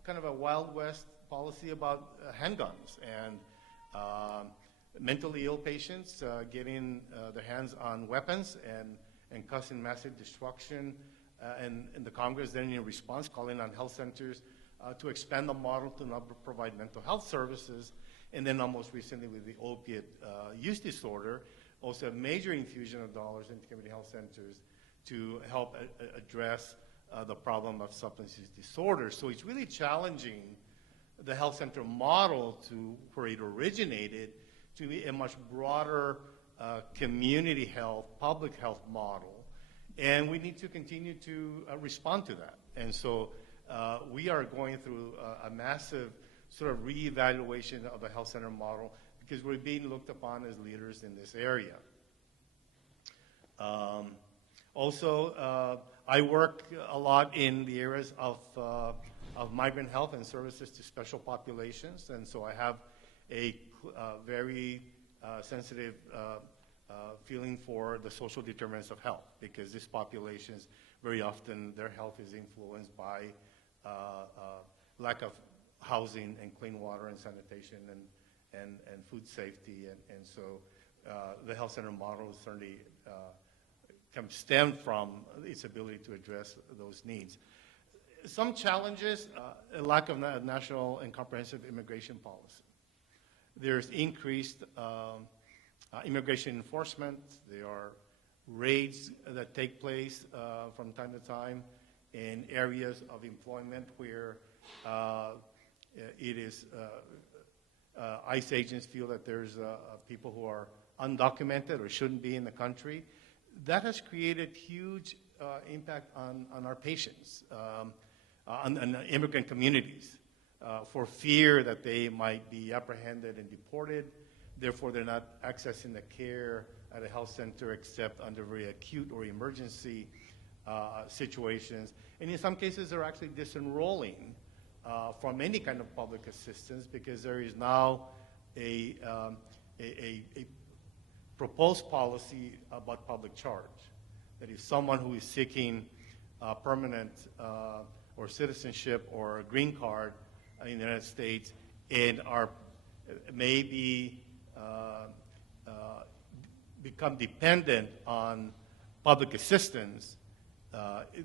kind of a Wild West policy about handguns and mentally ill patients getting their hands on weapons and causing massive destruction. And the Congress then in response calling on health centers to expand the model to not provide mental health services. And then almost recently with the opiate use disorder, also a major infusion of dollars into community health centers to help address the problem of substance use disorder. So it's really challenging the health center model to where it originated to be a much broader community health, public health model. And we need to continue to respond to that. And so we are going through a massive sort of reevaluation of the health center model because we're being looked upon as leaders in this area. Also, I work a lot in the areas of migrant health and services to special populations, and so I have a very sensitive feeling for the social determinants of health, because these populations, very often their health is influenced by lack of housing and clean water and sanitation and food safety, and so the health center model certainly can stem from its ability to address those needs. Some challenges, a lack of national and comprehensive immigration policy. There's increased immigration enforcement. There are raids that take place from time to time in areas of employment where it is ICE agents feel that there's people who are undocumented or shouldn't be in the country. That has created huge impact on our patients, on immigrant communities, for fear that they might be apprehended and deported. Therefore, they're not accessing the care at a health center except under very acute or emergency situations. And in some cases, they're actually disenrolling from any kind of public assistance because there is now a proposed policy about public charge. That if someone who is seeking permanent or citizenship or a green card in the United States and are maybe become dependent on public assistance,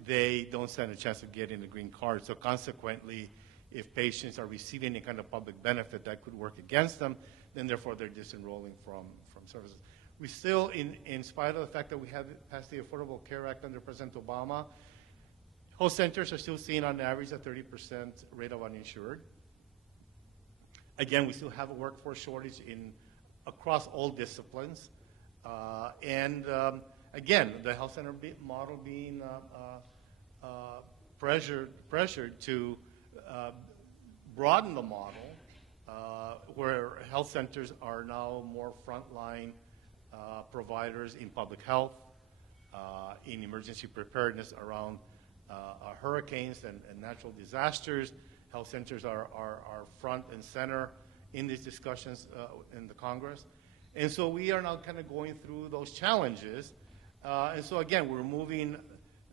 they don't stand a chance of getting a green card. So consequently, if patients are receiving any kind of public benefit that could work against them, then therefore they're disenrolling from services. We still, in spite of the fact that we have passed the Affordable Care Act under President Obama, health centers are still seeing on average a 30% rate of uninsured. Again, we still have a workforce shortage across all disciplines. Again, the health center model being pressured to broaden the model, where health centers are now more frontline providers in public health, in emergency preparedness around hurricanes and natural disasters. Health centers are front and center in these discussions in the Congress. And so we are now kind of going through those challenges. And so again, we're moving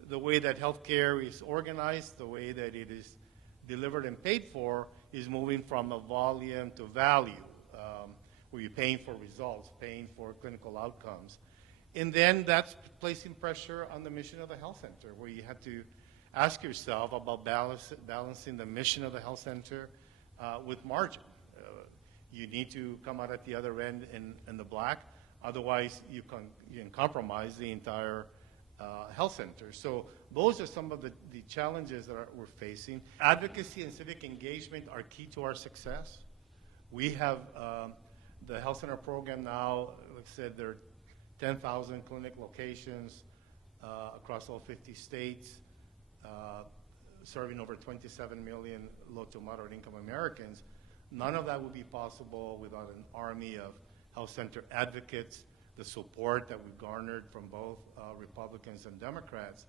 the way that healthcare is organized, the way that it is delivered and paid for is moving from a volume to value, where you're paying for results, paying for clinical outcomes. And then that's placing pressure on the mission of the health center, where you have to ask yourself about balancing the mission of the health center with margin. You need to come out at the other end in the black, otherwise you can compromise the entire health center. So those are some of the challenges that we're facing. Advocacy and civic engagement are key to our success. We have the health center program now, like I said, there are 10,000 clinic locations across all 50 states, serving over 27 million low to moderate income Americans. None of that would be possible without an army of health center advocates, the support that we've garnered from both Republicans and Democrats.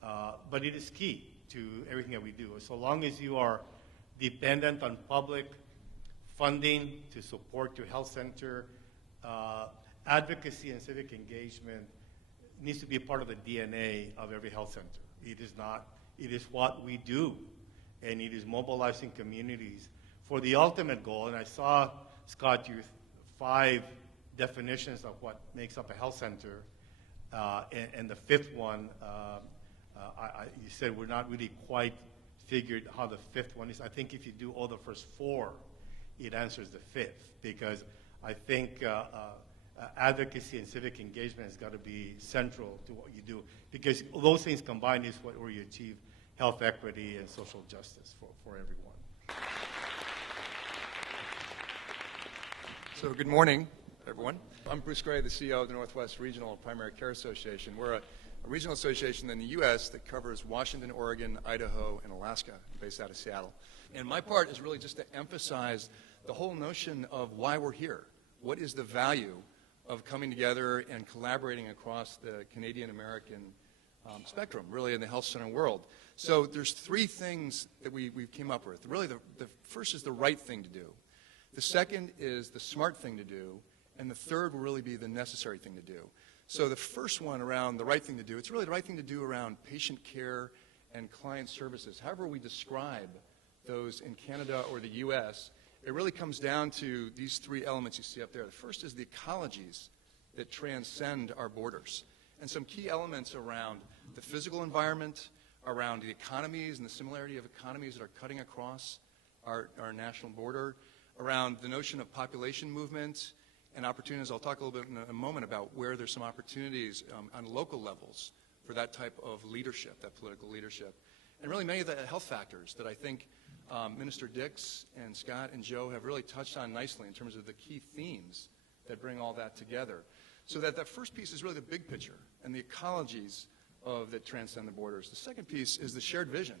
But it is key to everything that we do. So long as you are dependent on public funding to support your health center, advocacy and civic engagement needs to be a part of the DNA of every health center. It is not, it is what we do, and it is mobilizing communities for the ultimate goal. And I saw, Scott, your 5 definitions of what makes up a health center, and the 5th one, you said we're not really quite figured how the 5th one is. I think if you do all the first 4, it answers the 5th, because I think advocacy and civic engagement has got to be central to what you do, because those things combined is where you achieve health equity and social justice for everyone. So good morning, everyone. I'm Bruce Gray, the CEO of the Northwest Regional Primary Care Association. We're a regional association in the U.S. that covers Washington, Oregon, Idaho, and Alaska, based out of Seattle. And my part is really just to emphasize the whole notion of why we're here. What is the value of coming together and collaborating across the Canadian-American spectrum, really in the health center world? So there's 3 things that we've came up with. Really, the first is the right thing to do. The second is the smart thing to do. And the third will really be the necessary thing to do. So the first one around the right thing to do, it's really the right thing to do around patient care and client services. However we describe those in Canada or the U.S., it really comes down to these 3 elements you see up there. The first is the ecologies that transcend our borders, and some key elements around the physical environment, around the economies and the similarity of economies that are cutting across our national border, around the notion of population movement and opportunities. I'll talk a little bit in a moment about where there's some opportunities on local levels for that type of leadership, that political leadership. And really many of the health factors that I think Minister Dix and Scott and Joe have really touched on nicely in terms of the key themes that bring all that together. So that first piece is really the big picture and the ecologies that transcend the borders. The second piece is the shared vision.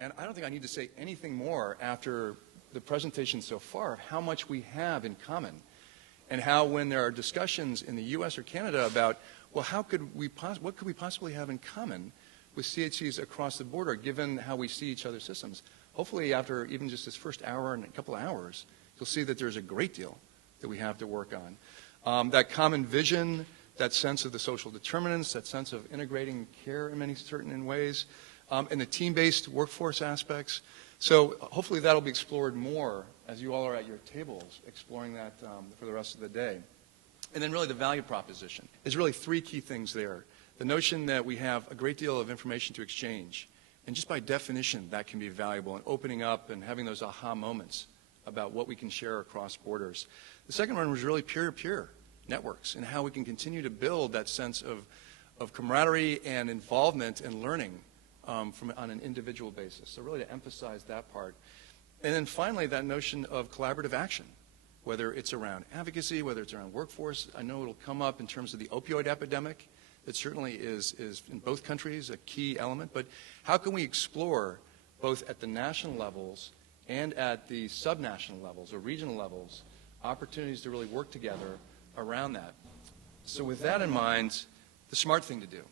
And I don't think I need to say anything more after the presentation so far of how much we have in common, and how when there are discussions in the U.S. or Canada about, well, what could we possibly have in common with CHCs across the border, given how we see each other's systems? Hopefully, after even just this first hour and a couple of hours, you'll see that there's a great deal that we have to work on. That common vision, that sense of the social determinants, that sense of integrating care in many certain ways, and the team-based workforce aspects. So hopefully that'll be explored more as you all are at your tables, exploring that for the rest of the day. And then really the value proposition is really 3 key things there. The notion that we have a great deal of information to exchange, and just by definition that can be valuable, and opening up and having those aha moments about what we can share across borders. The second one was really peer-to-peer networks and how we can continue to build that sense of camaraderie and involvement and learning on an individual basis. So really to emphasize that part. And then finally, that notion of collaborative action, whether it's around advocacy, whether it's around workforce. I know it'll come up in terms of the opioid epidemic. That certainly is in both countries a key element. But how can we explore both at the national levels and at the subnational levels or regional levels opportunities to really work together around that? So with that in mind, the smart thing to do.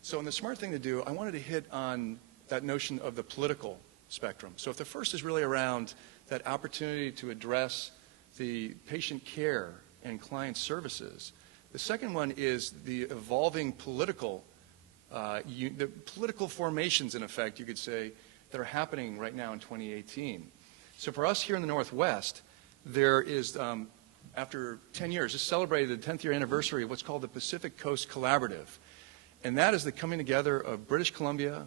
So in the smart thing to do, I wanted to hit on that notion of the political spectrum. So if the first is really around that opportunity to address the patient care and client services, the second one is the evolving political, the political formations, in effect, you could say, that are happening right now in 2018. So for us here in the Northwest, there is, after 10 years, just celebrated the 10th year anniversary of what's called the Pacific Coast Collaborative. And that is the coming together of British Columbia,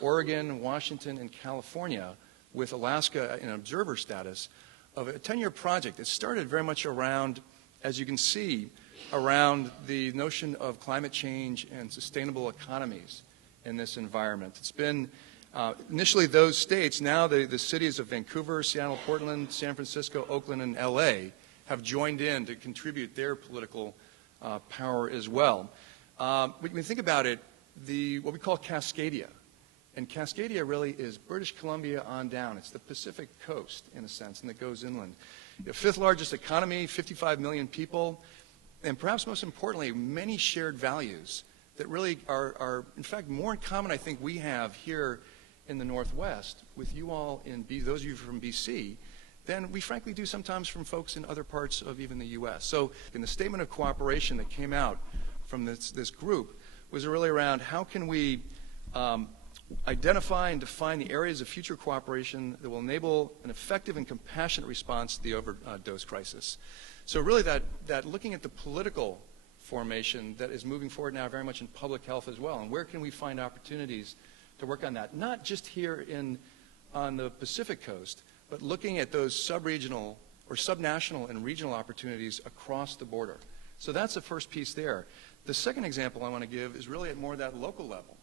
Oregon, Washington, and California with Alaska in observer status of a 10-year project that started very much around, as you can see, around the notion of climate change and sustainable economies in this environment. It's been initially those states, now the cities of Vancouver, Seattle, Portland, San Francisco, Oakland, and LA have joined in to contribute their political power as well. When we think about it, what we call Cascadia, and Cascadia really is British Columbia on down. It's the Pacific coast, in a sense, and it goes inland. The 5th largest economy, 55 million people, and perhaps most importantly, many shared values that really are in fact, more in common, I think, we have here in the Northwest with you all in those of you from BC than we frankly do sometimes from folks in other parts of even the U.S. So in the statement of cooperation that came out from this group was really around how can we identify and define the areas of future cooperation that will enable an effective and compassionate response to the overdose crisis. So really that looking at the political formation that is moving forward now very much in public health as well, and where can we find opportunities to work on that, not just here on the Pacific coast, but looking at those sub-regional or subnational and regional opportunities across the border. So that's the first piece there. The second example I want to give is really at more of that local level.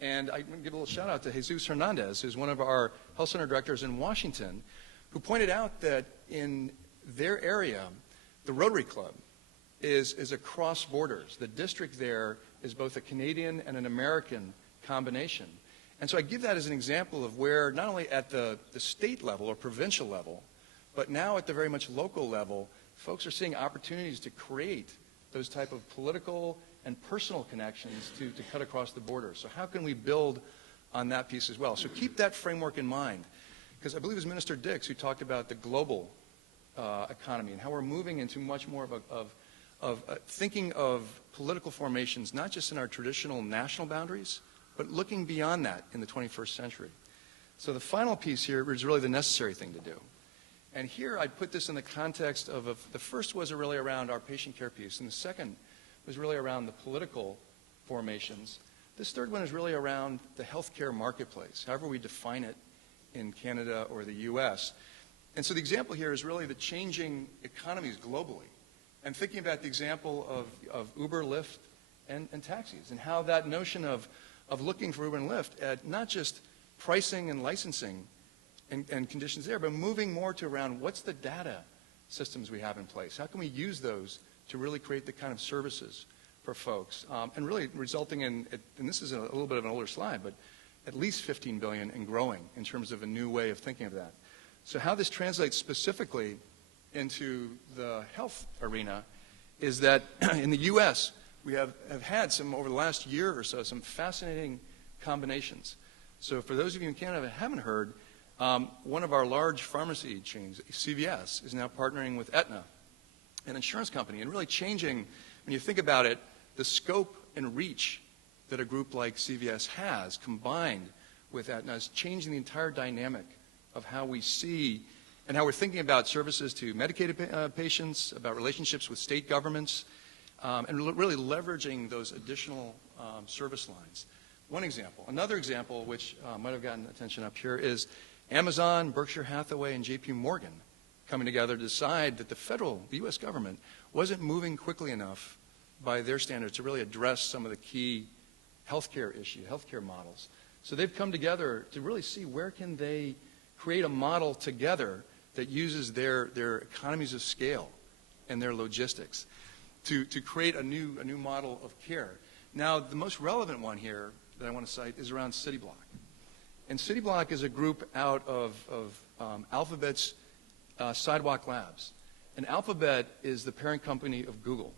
And I'm going to give a little shout out to Jesus Hernandez, who's one of our health center directors in Washington, who pointed out that in their area, the Rotary Club is across borders. The district there is both a Canadian and an American combination. And so I give that as an example of where not only at the state level or provincial level, but now at the very much local level, folks are seeing opportunities to create those type of political and personal connections to cut across the border. So how can we build on that piece as well? So keep that framework in mind, because I believe it was Minister Dix who talked about the global economy and how we're moving into much more of thinking of political formations, not just in our traditional national boundaries, but looking beyond that in the 21st century. So the final piece here is really the necessary thing to do. And here I put this in the context of the first was really around our patient care piece, and the second was really around the political formations. This third one is really around the healthcare marketplace, however we define it in Canada or the US. And so the example here is really the changing economies globally, and thinking about the example of Uber, Lyft, and taxis, and how that notion of looking for Uber and Lyft at not just pricing and licensing and conditions there, but moving more to around what's the data systems we have in place? How can we use those to really create the kind of services for folks? And really resulting in, and this is a little bit of an older slide, but at least $15 billion and growing in terms of a new way of thinking of that. So how this translates specifically into the health arena is that in the U.S., we have had some, over the last year or so, some fascinating combinations. So for those of you in Canada that haven't heard, one of our large pharmacy chains, CVS, is now partnering with Aetna, an insurance company, and really changing, when you think about it, the scope and reach that a group like CVS has combined with Aetna is changing the entire dynamic of how we see and how we're thinking about services to medicated patients, about relationships with state governments, and really leveraging those additional service lines. One example. Another example, which might have gotten attention up here, is Amazon, Berkshire Hathaway, and JP Morgan coming together to decide that the U.S. government wasn't moving quickly enough by their standards to really address some of the key healthcare models. So they've come together to really see where can they create a model together that uses their economies of scale and their logistics to create a new model of care. Now, the most relevant one here that I want to cite is around CityBlock. And CityBlock is a group out of Alphabet's Sidewalk Labs. And Alphabet is the parent company of Google.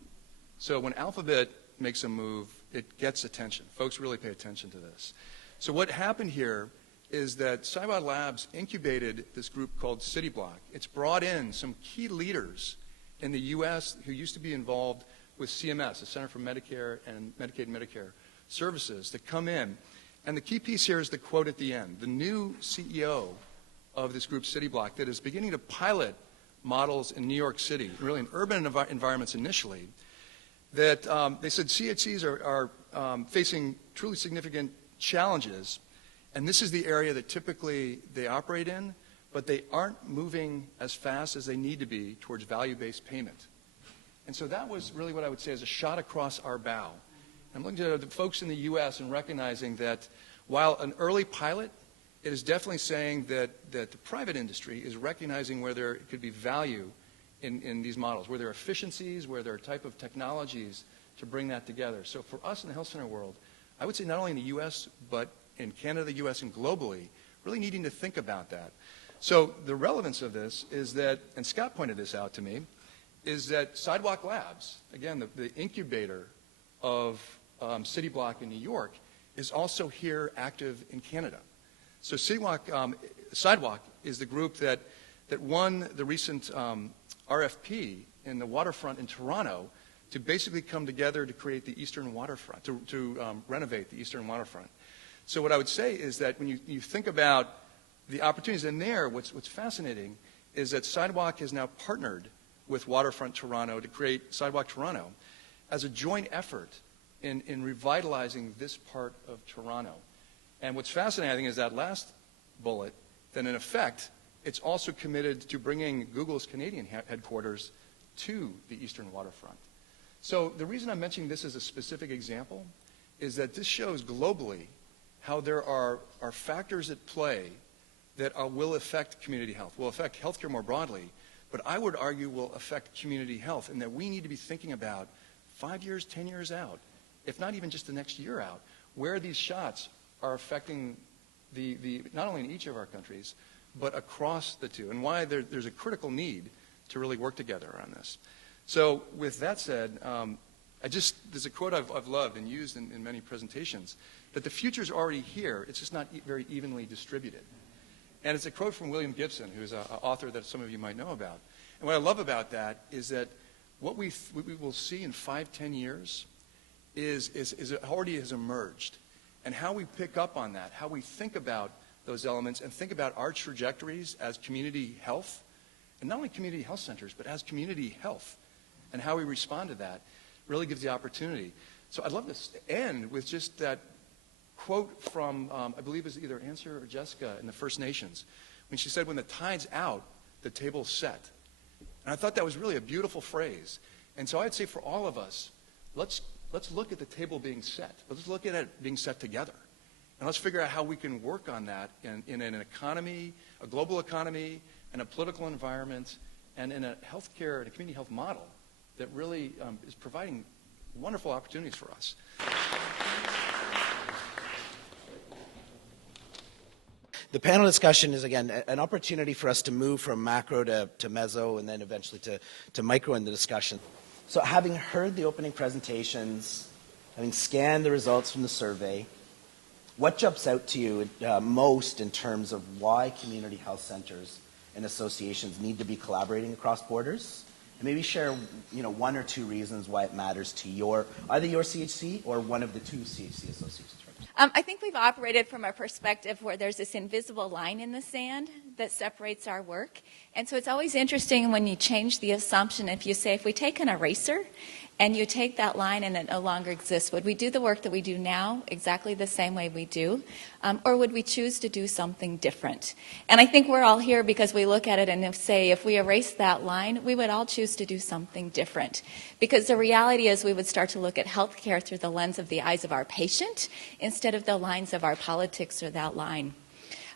So when Alphabet makes a move, it gets attention. Folks really pay attention to this. So what happened here is that Sidewalk Labs incubated this group called CityBlock. It's brought in some key leaders in the U.S. who used to be involved with CMS, the Center for Medicare and Medicaid and Medicare Services, to come in. And the key piece here is the quote at the end. The new CEO of this group, CityBlock, that is beginning to pilot models in New York City, really in urban environments initially, that they said CACHCs are facing truly significant challenges, and this is the area that typically they operate in, but they aren't moving as fast as they need to be towards value-based payment. And so that was really what I would say is a shot across our bow. I'm looking to the folks in the U.S. and recognizing that while an early pilot, it is definitely saying that the private industry is recognizing where there could be value in these models, where there are efficiencies, where there are type of technologies to bring that together. So for us in the health center world, I would say not only in the U.S., but in Canada, the U.S., and globally, really needing to think about that. So the relevance of this is that, and Scott pointed this out to me, is that Sidewalk Labs, again, the incubator of CityBlock in New York, is also here active in Canada. So Sidewalk is the group that won the recent RFP in the waterfront in Toronto to basically come together to create the Eastern Waterfront, to renovate the Eastern Waterfront. So what I would say is that when you think about the opportunities in there, what's fascinating is that Sidewalk has now partnered with Waterfront Toronto to create Sidewalk Toronto as a joint effort in revitalizing this part of Toronto. And what's fascinating, I think, is that last bullet, that in effect, it's also committed to bringing Google's Canadian headquarters to the Eastern Waterfront. So the reason I'm mentioning this as a specific example is that this shows globally how there are factors at play that will affect community health, will affect healthcare more broadly, but I would argue will affect community health, and that we need to be thinking about 5 years, 10 years out, if not even just the next year out, where these shots are affecting not only in each of our countries, but across the two, and why there's a critical need to really work together on this. So with that said, there's a quote I've loved and used in many presentations, that the future's already here, it's just not very evenly distributed. And it's a quote from William Gibson, who's an author that some of you might know about. And what I love about that is that what we will see in 5, 10 years is already has emerged. And how we pick up on that, how we think about those elements and think about our trajectories as community health, and not only community health centers, but as community health, and how we respond to that really gives the opportunity. So I'd love to end with just that quote from, I believe it was either Answer or Jessica in the First Nations, when she said, when the tide's out, the table's set. And I thought that was really a beautiful phrase. And so I'd say for all of us, let's look at the table being set. Let's look at it being set together. And let's figure out how we can work on that in an economy, a global economy, and a political environment, and in a healthcare and a community health model that really is providing wonderful opportunities for us. The panel discussion is, again, an opportunity for us to move from macro to meso and then eventually to micro in the discussion. So having heard the opening presentations, having scanned the results from the survey, what jumps out to you most in terms of why community health centers and associations need to be collaborating across borders? And maybe share, one or two reasons why it matters to either your CHC or one of the two CHC associations. I think we've operated from a perspective where there's this invisible line in the sand that separates our work. And so it's always interesting when you change the assumption. If you say, if we take an eraser and you take that line and it no longer exists, would we do the work that we do now exactly the same way we do? Or would we choose to do something different? And I think we're all here because we look at it and say, if we erase that line, we would all choose to do something different. Because the reality is we would start to look at healthcare through the lens of the eyes of our patient instead of the lines of our politics or that line.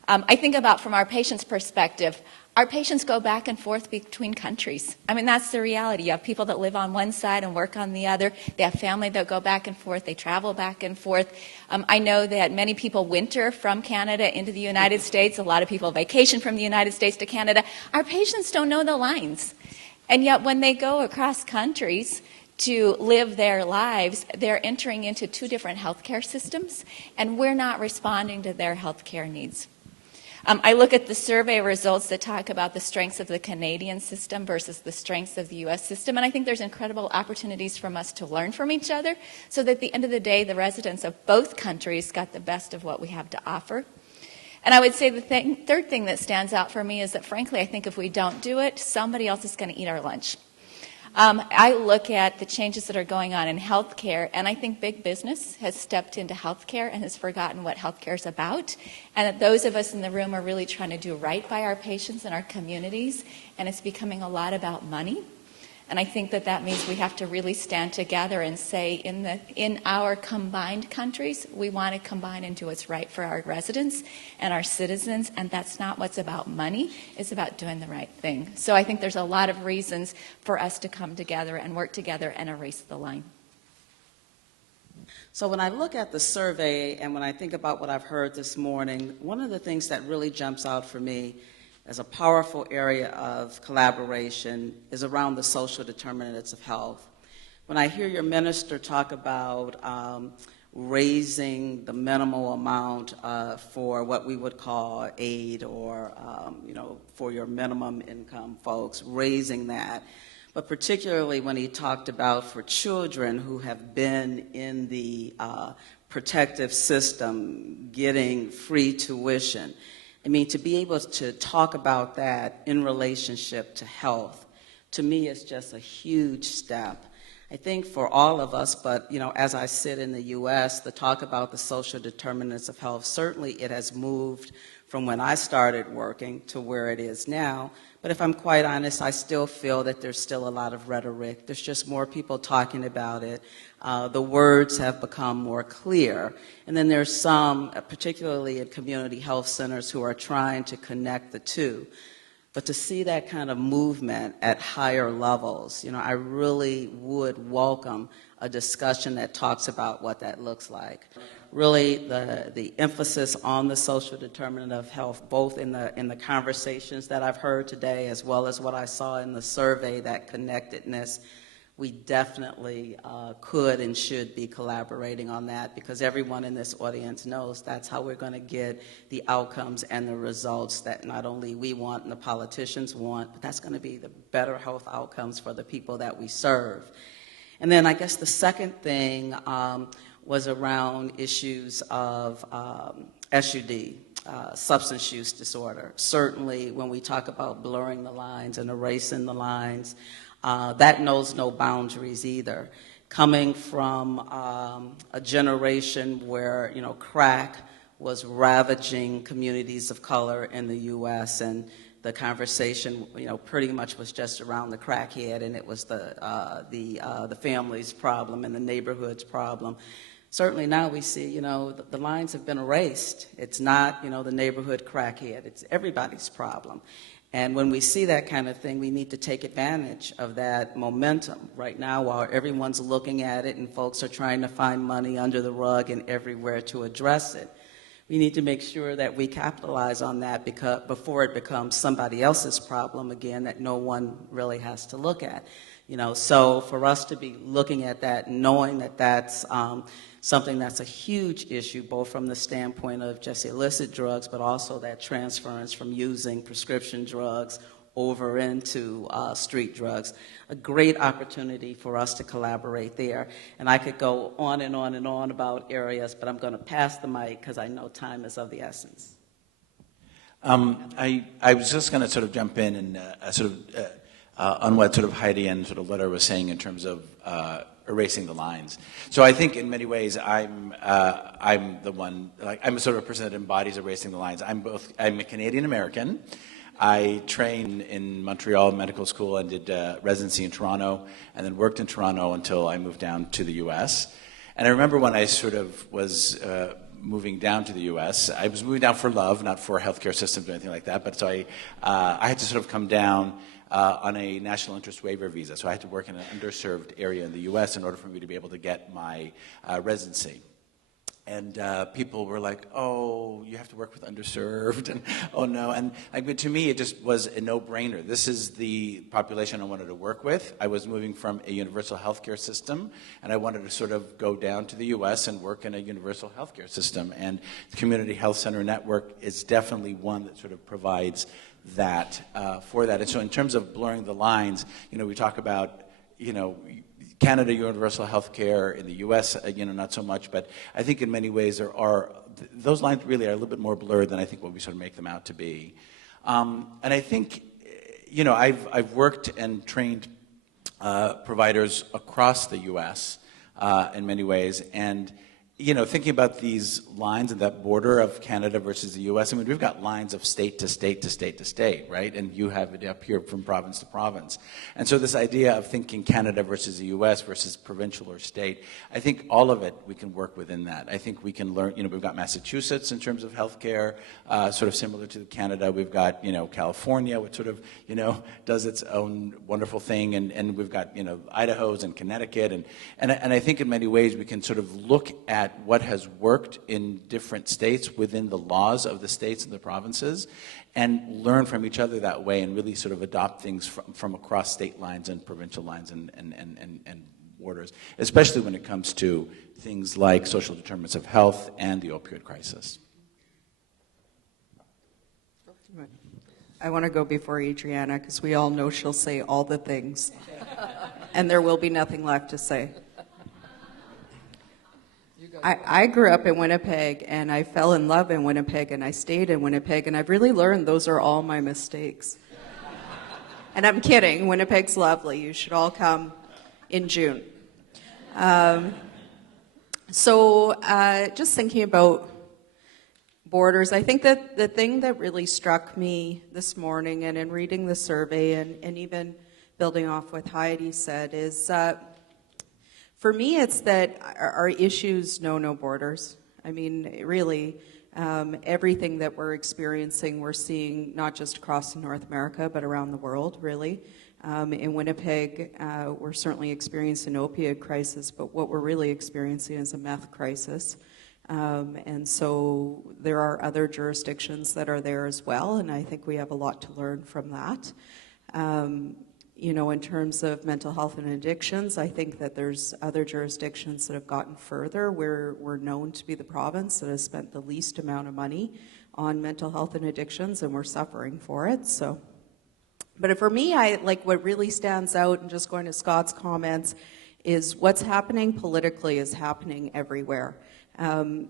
I think about from our patient's perspective, our patients go back and forth between countries. I mean, that's the reality. You have people that live on one side and work on the other. They have family that go back and forth. They travel back and forth. I know that many people winter from Canada into the United States. A lot of people vacation from the United States to Canada. Our patients don't know the lines. And yet when they go across countries to live their lives, they're entering into two different healthcare systems, and we're not responding to their healthcare needs. I look at the survey results that talk about the strengths of the Canadian system versus the strengths of the U.S. system, and I think there's incredible opportunities for us to learn from each other so that at the end of the day, the residents of both countries got the best of what we have to offer. And I would say the third thing that stands out for me is that, frankly, I think if we don't do it, somebody else is going to eat our lunch. I look at the changes that are going on in healthcare, and I think big business has stepped into healthcare and has forgotten what healthcare is about, and that those of us in the room are really trying to do right by our patients and our communities, and it's becoming a lot about money. And I think that that means we have to really stand together and say in our combined countries, we want to combine and do what's right for our residents and our citizens, and that's not what's about money, it's about doing the right thing. So I think there's a lot of reasons for us to come together and work together and erase the line. So when I look at the survey and when I think about what I've heard this morning, one of the things that really jumps out for me as a powerful area of collaboration is around the social determinants of health. When I hear your minister talk about raising the minimal amount for what we would call aid or, for your minimum income folks, raising that. But particularly when he talked about for children who have been in the protective system getting free tuition. I mean, to be able to talk about that in relationship to health, to me, is just a huge step. I think for all of us, but as I sit in the U.S., the talk about the social determinants of health, certainly it has moved from when I started working to where it is now. But if I'm quite honest, I still feel that there's still a lot of rhetoric. There's just more people talking about it. The words have become more clear. And then there's some, particularly in community health centers, who are trying to connect the two. But to see that kind of movement at higher levels, I really would welcome a discussion that talks about what that looks like. Really, the emphasis on the social determinant of health, both in the conversations that I've heard today, as well as what I saw in the survey, that connectedness, we definitely could and should be collaborating on that, because everyone in this audience knows that's how we're going to get the outcomes and the results that not only we want and the politicians want, but that's going to be the better health outcomes for the people that we serve. And then I guess the second thing was around issues of SUD, substance use disorder. Certainly when we talk about blurring the lines and erasing the lines, that knows no boundaries either. Coming from a generation where, crack was ravaging communities of color in the U.S., and the conversation, pretty much was just around the crackhead, and it was the family's problem and the neighborhood's problem. Certainly now we see, the lines have been erased. It's not, the neighborhood crackhead. It's everybody's problem. And when we see that kind of thing, we need to take advantage of that momentum. Right now, while everyone's looking at it and folks are trying to find money under the rug and everywhere to address it, we need to make sure that we capitalize on that before it becomes somebody else's problem again that no one really has to look at. So for us to be looking at that, knowing that that's something that's a huge issue, both from the standpoint of just illicit drugs, but also that transference from using prescription drugs over into street drugs. A great opportunity for us to collaborate there. And I could go on and on and on about areas, but I'm going to pass the mic because I know time is of the essence. I was just going to sort of jump in and on what sort of Heidi and sort of Letta was saying in terms of erasing the lines. So I think in many ways I'm the one, I'm a sort of a person that embodies erasing the lines. I'm a Canadian American. I trained in Montreal Medical School and did residency in Toronto, and then worked in Toronto until I moved down to the U.S. And I remember when I sort of was moving down to the U.S., I was moving down for love, not for healthcare systems or anything like that, but so I had to sort of come down on a national interest waiver visa. So I had to work in an underserved area in the U.S. in order for me to be able to get my residency. And people were like, oh, you have to work with underserved, and oh no. And to me, it just was a no-brainer. This is the population I wanted to work with. I was moving from a universal healthcare system, and I wanted to sort of go down to the U.S. and work in a universal healthcare system. And the Community Health Center Network is definitely one that sort of provides that for that. And so in terms of blurring the lines, we talk about, Canada universal health care, in the U.S., not so much, but I think in many ways those lines really are a little bit more blurred than I think what we sort of make them out to be. And I think, I've worked and trained providers across the U.S. In many ways, and thinking about these lines and that border of Canada versus the U.S., I mean, we've got lines of state to state to state to state, right? And you have it up here from province to province. And so this idea of thinking Canada versus the U.S. versus provincial or state, I think all of it, we can work within that. I think we can learn, we've got Massachusetts in terms of healthcare, sort of similar to Canada. We've got, California, which sort of, does its own wonderful thing. And we've got, Idaho's and Connecticut. And I think in many ways we can sort of look at what has worked in different states within the laws of the states and the provinces, and learn from each other that way, and really sort of adopt things from across state lines and provincial lines and borders, especially when it comes to things like social determinants of health and the opioid crisis. I want to go before Adriana because we all know she'll say all the things. And there will be nothing left to say. I grew up in Winnipeg, and I fell in love in Winnipeg, and I stayed in Winnipeg, and I've really learned those are all my mistakes. And I'm kidding. Winnipeg's lovely. You should all come in June. Just thinking about borders, I think that the thing that really struck me this morning and in reading the survey and even building off what Heidi said is for me it's that our issues know no borders. I mean, really, everything that we're experiencing, we're seeing not just across North America, but around the world, really. In Winnipeg, we're certainly experiencing an opioid crisis, but what we're really experiencing is a meth crisis. And so there are other jurisdictions that are there as well, and I think we have a lot to learn from that. You know, in terms of mental health and addictions, I think that there's other jurisdictions that have gotten further. We're known to be the province that has spent the least amount of money on mental health and addictions, and we're suffering for it. So, but for me, what really stands out, and just going to Scott's comments, is what's happening politically is happening everywhere.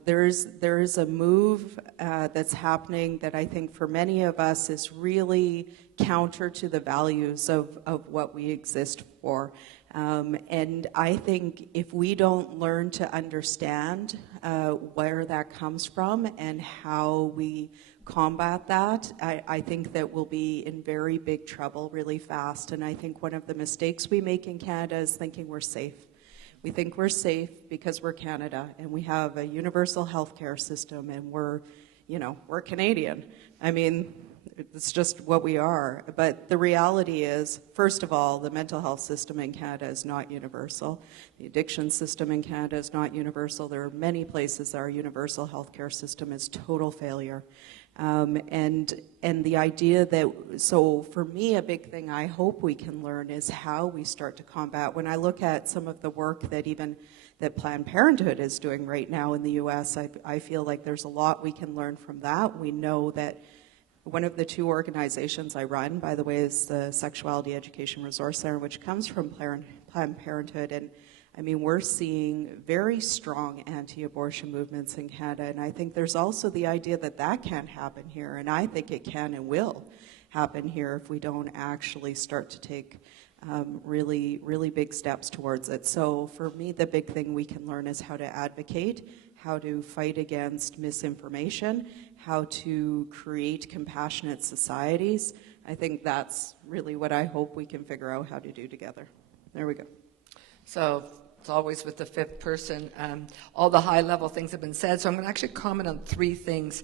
There's a move that's happening that I think for many of us is really counter to the values of what we exist for. And I think if we don't learn to understand where that comes from and how we combat that, I think that we'll be in very big trouble really fast. And I think one of the mistakes we make in Canada is thinking we're safe. We think we're safe because we're Canada and we have a universal healthcare system and we're Canadian. I mean, it's just what we are. But the reality is, first of all, the mental health system in Canada is not universal. The addiction system in Canada is not universal. There are many places our universal healthcare system is total failure. And the idea that, so for me, a big thing I hope we can learn is how we start to combat. When I look at some of the work that Planned Parenthood is doing right now in the U.S., I feel like there's a lot we can learn from that. We know that one of the two organizations I run, by the way, is the Sexuality Education Resource Center, which comes from Planned Parenthood. And I mean, we're seeing very strong anti-abortion movements in Canada, and I think there's also the idea that that can't happen here, and I think it can and will happen here if we don't actually start to take really, really big steps towards it. So for me, the big thing we can learn is how to advocate, how to fight against misinformation, how to create compassionate societies. I think that's really what I hope we can figure out how to do together. There we go. So it's always with the fifth person. All the high-level things have been said, so I'm going to actually comment on three things.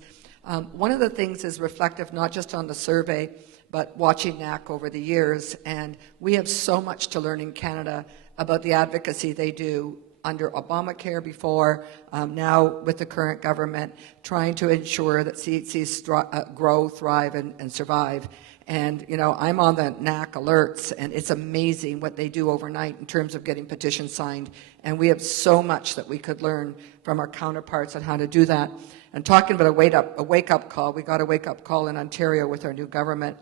One of the things is reflective not just on the survey, but watching NACHC over the years, and we have so much to learn in Canada about the advocacy they do under Obamacare before, now with the current government, trying to ensure that CHCs grow, thrive, and survive. And, you know, I'm on the NACHC alerts, and it's amazing what they do overnight in terms of getting petitions signed. And we have so much that we could learn from our counterparts on how to do that. And talking about a wake-up call, we got a wake-up call in Ontario with our new government.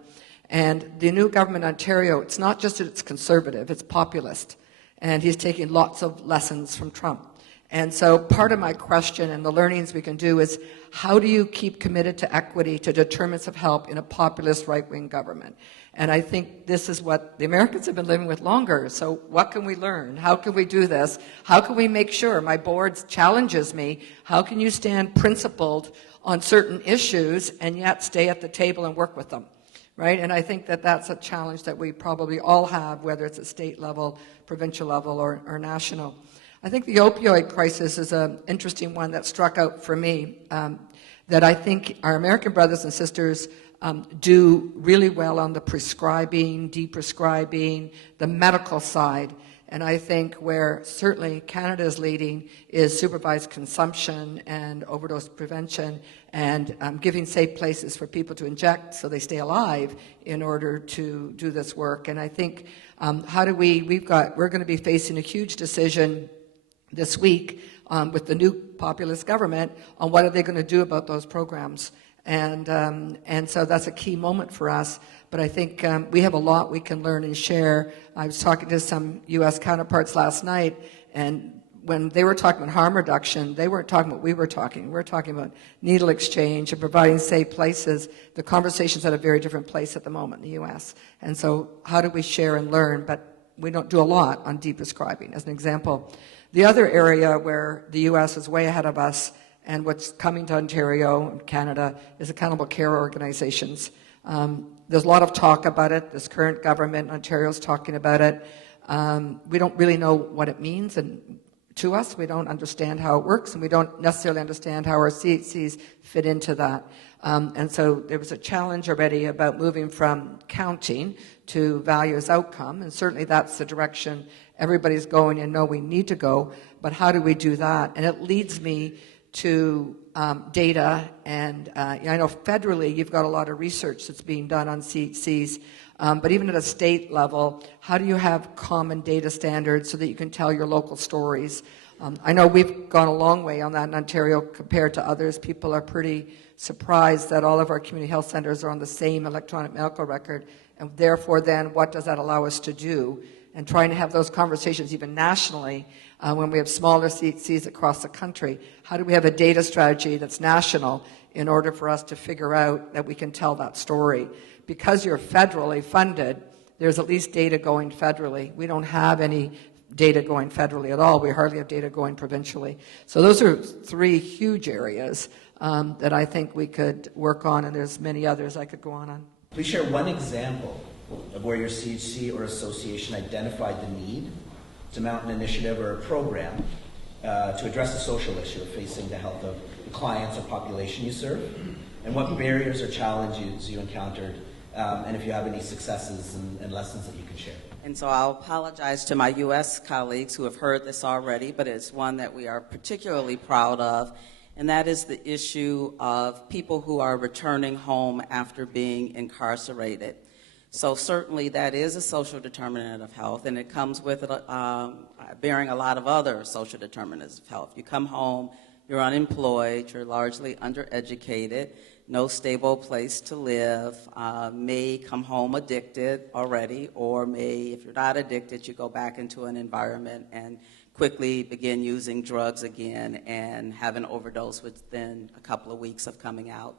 And the new government in Ontario, it's not just that it's conservative, it's populist. And he's taking lots of lessons from Trump. And so part of my question and the learnings we can do is, how do you keep committed to equity, to determinants of help in a populist right-wing government? And I think this is what the Americans have been living with longer. So what can we learn? How can we do this? How can we make sure? My board challenges me. How can you stand principled on certain issues and yet stay at the table and work with them? Right? And I think that that's a challenge that we probably all have, whether it's at state level, provincial level, or national. I think the opioid crisis is an interesting one that struck out for me, that I think our American brothers and sisters do really well on the prescribing, deprescribing, the medical side. And I think where certainly Canada is leading is supervised consumption and overdose prevention. and giving safe places for people to inject so they stay alive in order to do this work. And I think, we're going to be facing a huge decision this week with the new populist government on what are they going to do about those programs. And so that's a key moment for us. But I think we have a lot we can learn and share. I was talking to some U.S. counterparts last night, and when they were talking about harm reduction, they weren't talking about what we were talking. We were talking about needle exchange and providing safe places. The conversation's at a very different place at the moment in the U.S. And so how do we share and learn? But we don't do a lot on deprescribing, as an example. The other area where the U.S. is way ahead of us and what's coming to Ontario and Canada is accountable care organizations. There's a lot of talk about it. This current government in Ontario is talking about it. We don't really know what it means, and to us, we don't understand how it works, and we don't necessarily understand how our CACHCs fit into that. And so there was a challenge already about moving from counting to value as outcome, and certainly that's the direction everybody's going and know we need to go, but how do we do that? And it leads me to data, and I know federally you've got a lot of research that's being done on CACHCs, but even at a state level, how do you have common data standards so that you can tell your local stories? I know we've gone a long way on that in Ontario compared to others. People are pretty surprised that all of our community health centers are on the same electronic medical record, and therefore then what does that allow us to do? And trying to have those conversations even nationally when we have smaller CACHCs across the country. How do we have a data strategy that's national in order for us to figure out that we can tell that story? Because you're federally funded, there's at least data going federally. We don't have any data going federally at all. We hardly have data going provincially. So those are three huge areas that I think we could work on, and there's many others I could go on. Please share one example of where your CACHC or association identified the need to mount an initiative or a program to address the social issue facing the health of the clients or population you serve, and what barriers or challenges you encountered, and if you have any successes and lessons that you can share. And so I'll apologize to my U.S. colleagues who have heard this already, but it's one that we are particularly proud of, and that is the issue of people who are returning home after being incarcerated. So certainly that is a social determinant of health, and it comes with it, bearing a lot of other social determinants of health. You come home, you're unemployed, you're largely undereducated, no stable place to live, may come home addicted already, or may, if you're not addicted, you go back into an environment and quickly begin using drugs again and have an overdose within a couple of weeks of coming out.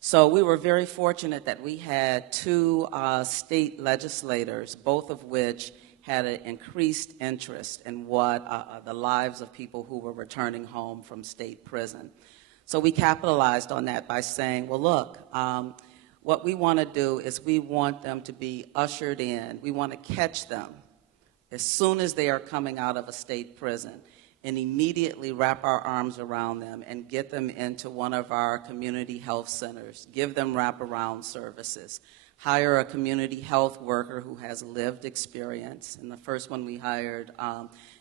So we were very fortunate that we had two state legislators, both of which had an increased interest in what the lives of people who were returning home from state prison. So we capitalized on that by saying, well, look, what we want to do is we want them to be ushered in. We want to catch them as soon as they are coming out of a state prison, and immediately wrap our arms around them and get them into one of our community health centers, give them wraparound services, hire a community health worker who has lived experience. And the first one we hired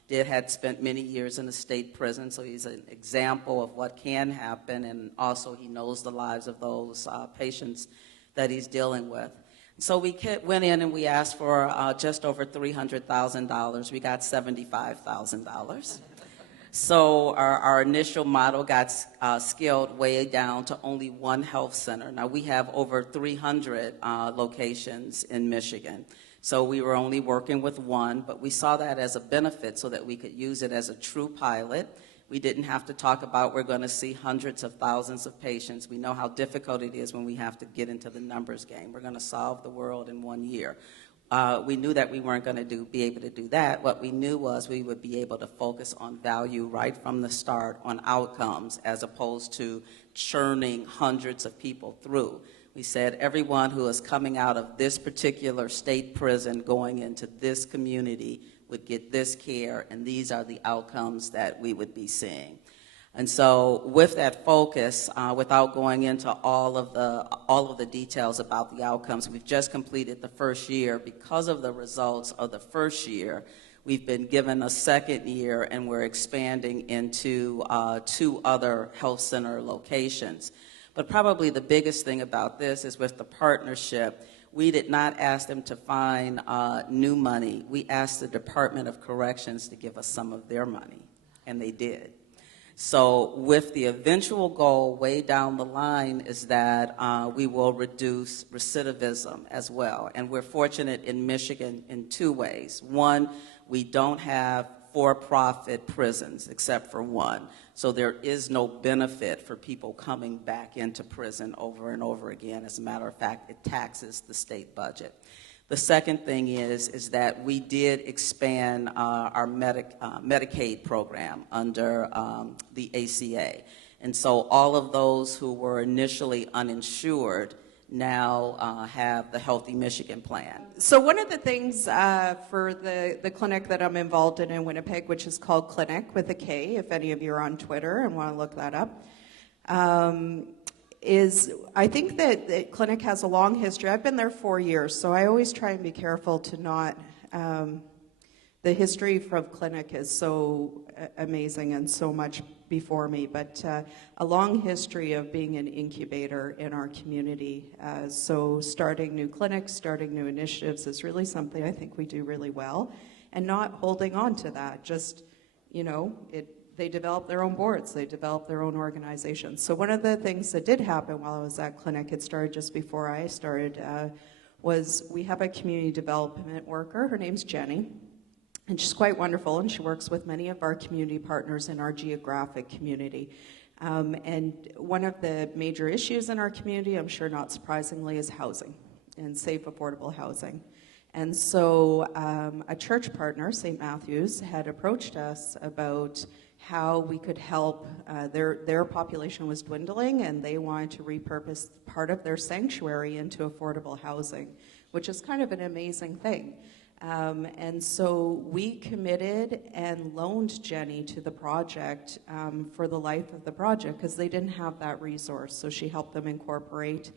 had spent many years in a state prison, so he's an example of what can happen, and also he knows the lives of those patients that he's dealing with. So we went in and we asked for just over $300,000. We got $75,000. So our initial model got scaled way down to only one health center. Now we have over 300 locations in Michigan. So we were only working with one, but we saw that as a benefit so that we could use it as a true pilot. We didn't have to talk about we're going to see hundreds of thousands of patients. We know how difficult it is when we have to get into the numbers game. We're going to solve the world in 1 year. We knew that we weren't going to be able to do that. What we knew was we would be able to focus on value right from the start, on outcomes, as opposed to churning hundreds of people through. We said everyone who is coming out of this particular state prison going into this community would get this care, and these are the outcomes that we would be seeing. And so with that focus, without going into all of the details about the outcomes, we've just completed the first year. Because of the results of the first year, we've been given a second year, and we're expanding into 2 other health center locations. But probably the biggest thing about this is with the partnership, we did not ask them to find new money. We asked the Department of Corrections to give us some of their money, and they did. So with the eventual goal way down the line is that we will reduce recidivism as well. And we're fortunate in Michigan in two ways. One, we don't have for-profit prisons except for one. So there is no benefit for people coming back into prison over and over again. As a matter of fact, it taxes the state budget. The second thing is that we did expand our Medicaid program under the ACA. And so all of those who were initially uninsured now have the Healthy Michigan Plan. So one of the things for the clinic that I'm involved in Winnipeg, which is called Clinic with a K, if any of you are on Twitter and want to look that up, is I think that the clinic has a long history. I've been there 4 years, so I always try and be careful to not, the history from clinic is so amazing and so much before me, but a long history of being an incubator in our community. So starting new clinics, starting new initiatives is really something I think we do really well, and not holding on to that, just, you know, they develop their own boards, they develop their own organizations. So one of the things that did happen while I was at clinic, it started just before I started, was we have a community development worker. Her name's Jenny, and she's quite wonderful, and she works with many of our community partners in our geographic community. And one of the major issues in our community, I'm sure not surprisingly, is housing and safe, affordable housing. And so a church partner, St. Matthew's, had approached us about how we could help. Their population was dwindling, and they wanted to repurpose part of their sanctuary into affordable housing, which is kind of an amazing thing. And so we committed and loaned Jenny to the project for the life of the project because they didn't have that resource. So she helped them incorporate.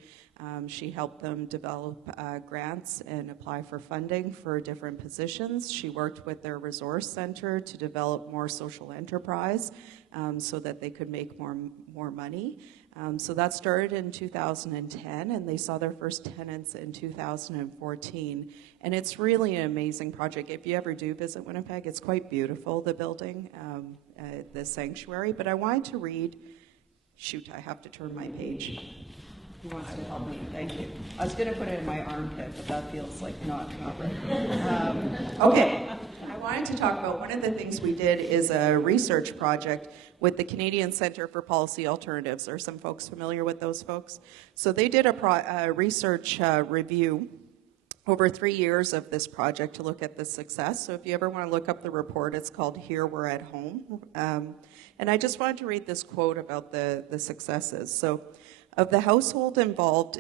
She helped them develop grants and apply for funding for different positions. She worked with their resource center to develop more social enterprise so that they could make more money. So that started in 2010, and they saw their first tenants in 2014. And it's really an amazing project. If you ever do visit Winnipeg, it's quite beautiful, the building, the sanctuary. But I wanted to read, shoot, I have to turn my page. Who wants to help me? Thank you. I was going to put it in my armpit, but that feels like not right. Okay. I wanted to talk about one of the things we did is a research project with the Canadian Centre for Policy Alternatives. Are some folks familiar with those folks? So they did a research review over 3 years of this project to look at the success. So if you ever want to look up the report, it's called Here We're at Home. And I just wanted to read this quote about the successes. So, of the households involved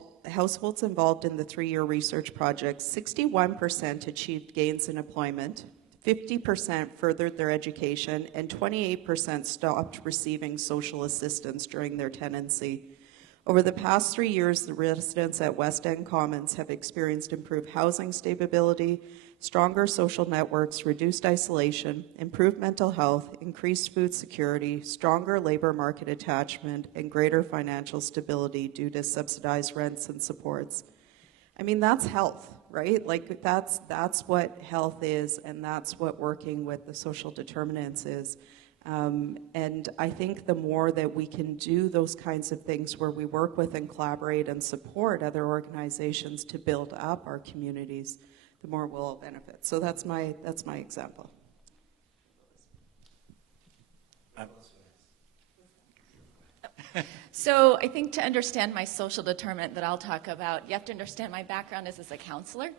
in the 3-year research project, 61% achieved gains in employment, 50% furthered their education, and 28% stopped receiving social assistance during their tenancy. Over the past 3 years, the residents at West End Commons have experienced improved housing stability, stronger social networks, reduced isolation, improved mental health, increased food security, stronger labor market attachment, and greater financial stability due to subsidized rents and supports. I mean, that's health, right? Like, that's what health is, and that's what working with the social determinants is. And I think the more that we can do those kinds of things where we work with and collaborate and support other organizations to build up our communities, the more we'll all benefit. So that's my example. So I think to understand my social determinant that I'll talk about, you have to understand my background is as a counselor.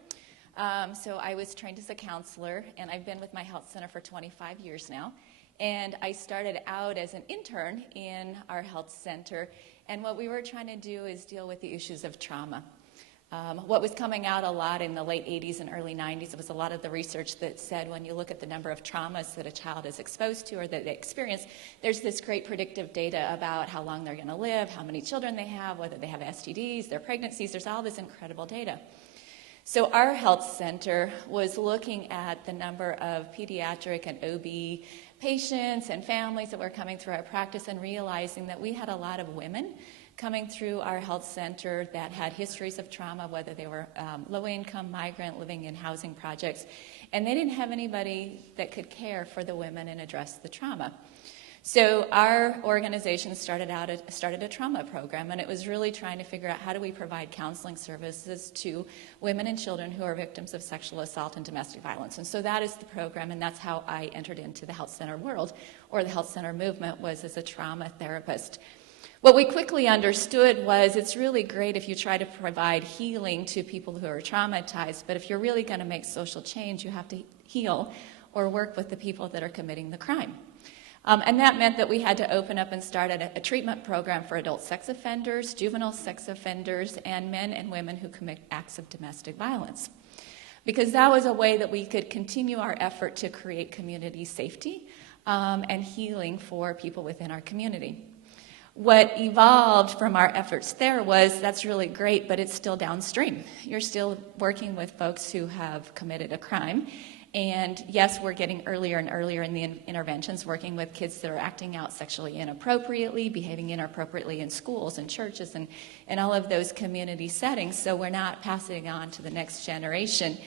So I was trained as a counselor, and I've been with my health center for 25 years now. And I started out as an intern in our health center, and what we were trying to do is deal with the issues of trauma. What was coming out a lot in the late 80s and early 90s was a lot of the research that said when you look at the number of traumas that a child is exposed to or that they experience, there's this great predictive data about how long they're going to live, how many children they have, whether they have STDs, their pregnancies. There's all this incredible data. So our health center was looking at the number of pediatric and OB patients and families that were coming through our practice and realizing that we had a lot of women coming through our health center that had histories of trauma, whether they were low-income, migrant, living in housing projects, and they didn't have anybody that could care for the women and address the trauma. So our organization started a trauma program, and it was really trying to figure out how do we provide counseling services to women and children who are victims of sexual assault and domestic violence. And so that is the program, and that's how I entered into the health center world, or the health center movement, was as a trauma therapist. What we quickly understood was it's really great if you try to provide healing to people who are traumatized, but if you're really going to make social change, you have to heal or work with the people that are committing the crime. And that meant that we had to open up and start a treatment program for adult sex offenders, juvenile sex offenders, and men and women who commit acts of domestic violence. Because that was a way that we could continue our effort to create community safety and healing for people within our community. What evolved from our efforts there was, that's really great, but it's still downstream. You're still working with folks who have committed a crime. And yes, we're getting earlier and earlier in the interventions, working with kids that are acting out sexually inappropriately, behaving inappropriately in schools and churches and all of those community settings. So we're not passing on to the next generation.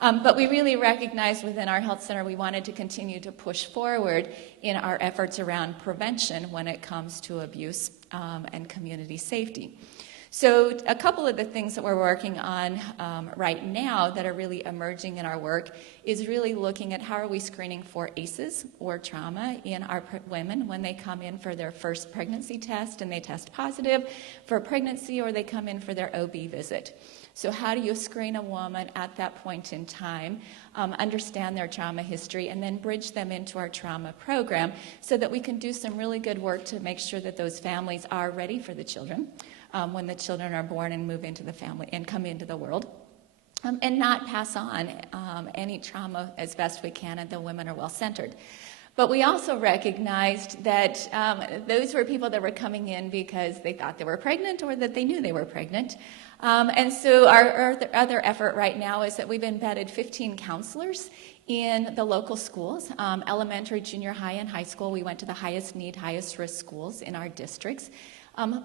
But we really recognized within our health center we wanted to continue to push forward in our efforts around prevention when it comes to abuse and community safety. So a couple of the things that we're working on right now that are really emerging in our work is really looking at how are we screening for ACEs or trauma in our women when they come in for their first pregnancy test and they test positive for pregnancy, or they come in for their OB visit. So how do you screen a woman at that point in time, understand their trauma history, and then bridge them into our trauma program so that we can do some really good work to make sure that those families are ready for the children when the children are born and move into the family and come into the world, and not pass on any trauma as best we can, and the women are well-centered. But we also recognized that those were people that were coming in because they thought they were pregnant or that they knew they were pregnant. And so our other effort right now is that we've embedded 15 counselors in the local schools, elementary, junior high, and high school. We went to the highest need, highest risk schools in our districts.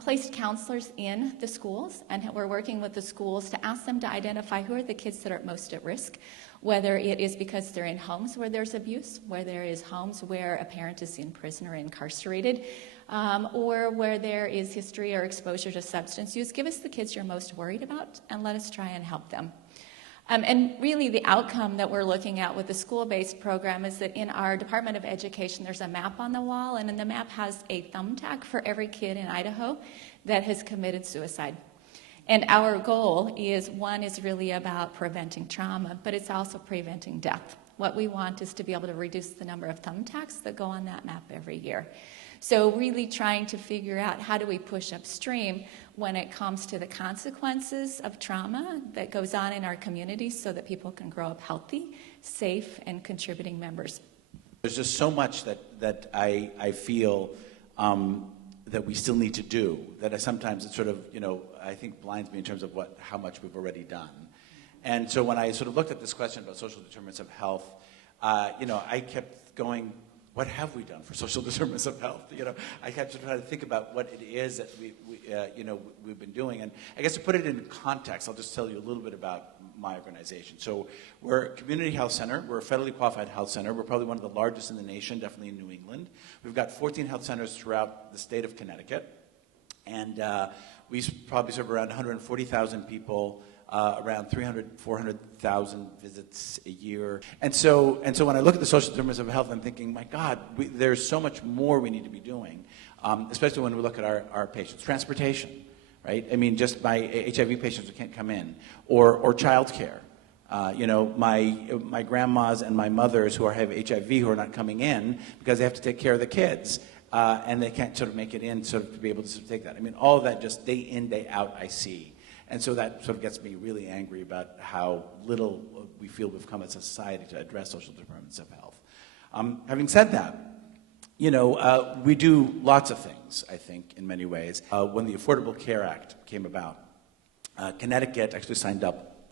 Placed counselors in the schools, and we're working with the schools to ask them to identify who are the kids that are most at risk, whether it is because they're in homes where there's abuse, where there is homes where a parent is in prison or incarcerated, or where there is history or exposure to substance use. Give us the kids you're most worried about, and let us try and help them. And really the outcome that we're looking at with the school-based program is that in our Department of Education there's a map on the wall, and the map has a thumbtack for every kid in Idaho that has committed suicide. And our goal is, one is really about preventing trauma, but it's also preventing death. What we want is to be able to reduce the number of thumbtacks that go on that map every year. So really trying to figure out how do we push upstream when it comes to the consequences of trauma that goes on in our communities so that people can grow up healthy, safe, and contributing members. There's just so much that I feel that we still need to do, that sometimes it sort of, I think blinds me in terms of how much we've already done. And so when I sort of looked at this question about social determinants of health, I kept going, what have we done for social determinants of health? I kept trying to think about what it is that we've been doing. And I guess to put it in context, I'll just tell you a little bit about my organization. So we're a community health center. We're a federally qualified health center. We're probably one of the largest in the nation, definitely in New England. We've got 14 health centers throughout the state of Connecticut. And we probably serve around 140,000 people, around 400,000 visits a year. And so when I look at the social determinants of health, I'm thinking, my God, there's so much more we need to be doing, especially when we look at our patients. Transportation, right? I mean, just my HIV patients who can't come in, or childcare. My grandmas and my mothers who have HIV who are not coming in because they have to take care of the kids. And they can't sort of make it in sort of to be able to sort of take that. I mean, all of that just day in, day out I see. And so that sort of gets me really angry about how little we feel we've come as a society to address social determinants of health. Having said that, we do lots of things, I think, in many ways. When the Affordable Care Act came about, Connecticut actually signed up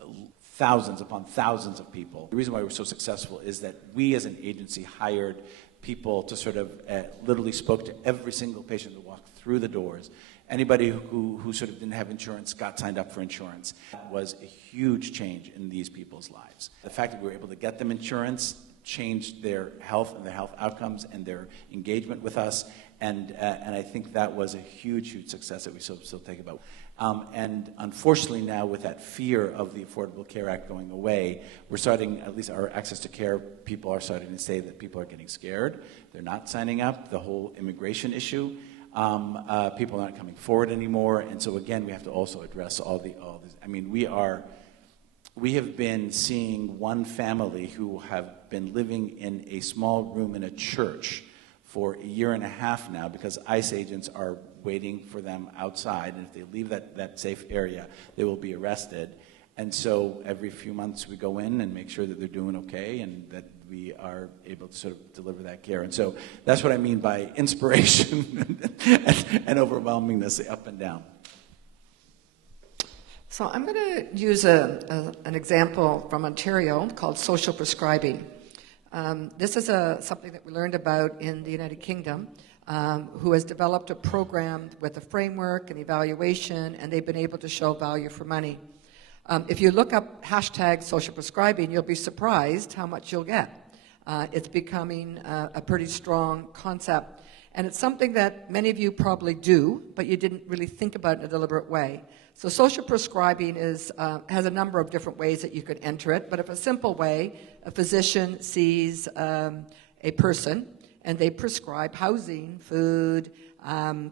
thousands upon thousands of people. The reason why we're so successful is that we as an agency hired people to sort of literally spoke to every single patient that walked through the doors. Anybody who sort of didn't have insurance got signed up for insurance. That was a huge change in these people's lives. The fact that we were able to get them insurance changed their health and their health outcomes and their engagement with us, and I think that was a huge, huge success that we still take about. And unfortunately now, with that fear of the Affordable Care Act going away, we're starting, at least our access to care people are starting to say that people are getting scared. They're not signing up. The whole immigration issue, people are not coming forward anymore. And so again, we have to also address all these. I mean, we have been seeing one family who have been living in a small room in a church for a year and a half now because ICE agents are waiting for them outside, and if they leave that safe area, they will be arrested. And so every few months we go in and make sure that they're doing okay and that we are able to sort of deliver that care. And so that's what I mean by inspiration and overwhelmingness, up and down. So I'm going to use an example from Ontario called social prescribing. This is something that we learned about in the United Kingdom, who has developed a program with a framework and evaluation, and they've been able to show value for money. If you look up hashtag social prescribing, you'll be surprised how much you'll get. It's becoming a pretty strong concept, and it's something that many of you probably do, but you didn't really think about in a deliberate way. So social prescribing has a number of different ways that you could enter it, but if a simple way, a physician sees a person and they prescribe housing, food,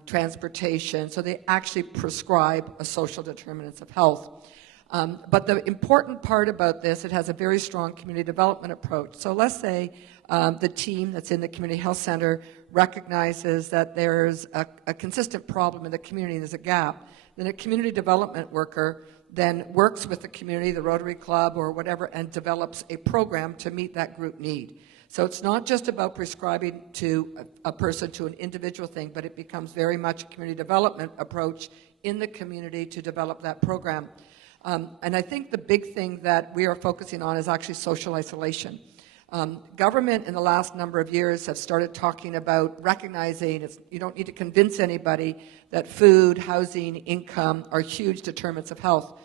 transportation, so they actually prescribe a social determinants of health. But the important part about this, it has a very strong community development approach. So let's say the team that's in the community health center recognizes that there's a consistent problem in the community, there's a gap. Then a community development worker then works with the community, the Rotary Club or whatever, and develops a program to meet that group need. So it's not just about prescribing to a person, to an individual thing, but it becomes very much a community development approach in the community to develop that program. And I think the big thing that we are focusing on is actually social isolation. Government in the last number of years have started talking about recognizing you don't need to convince anybody that food, housing, income are huge determinants of health.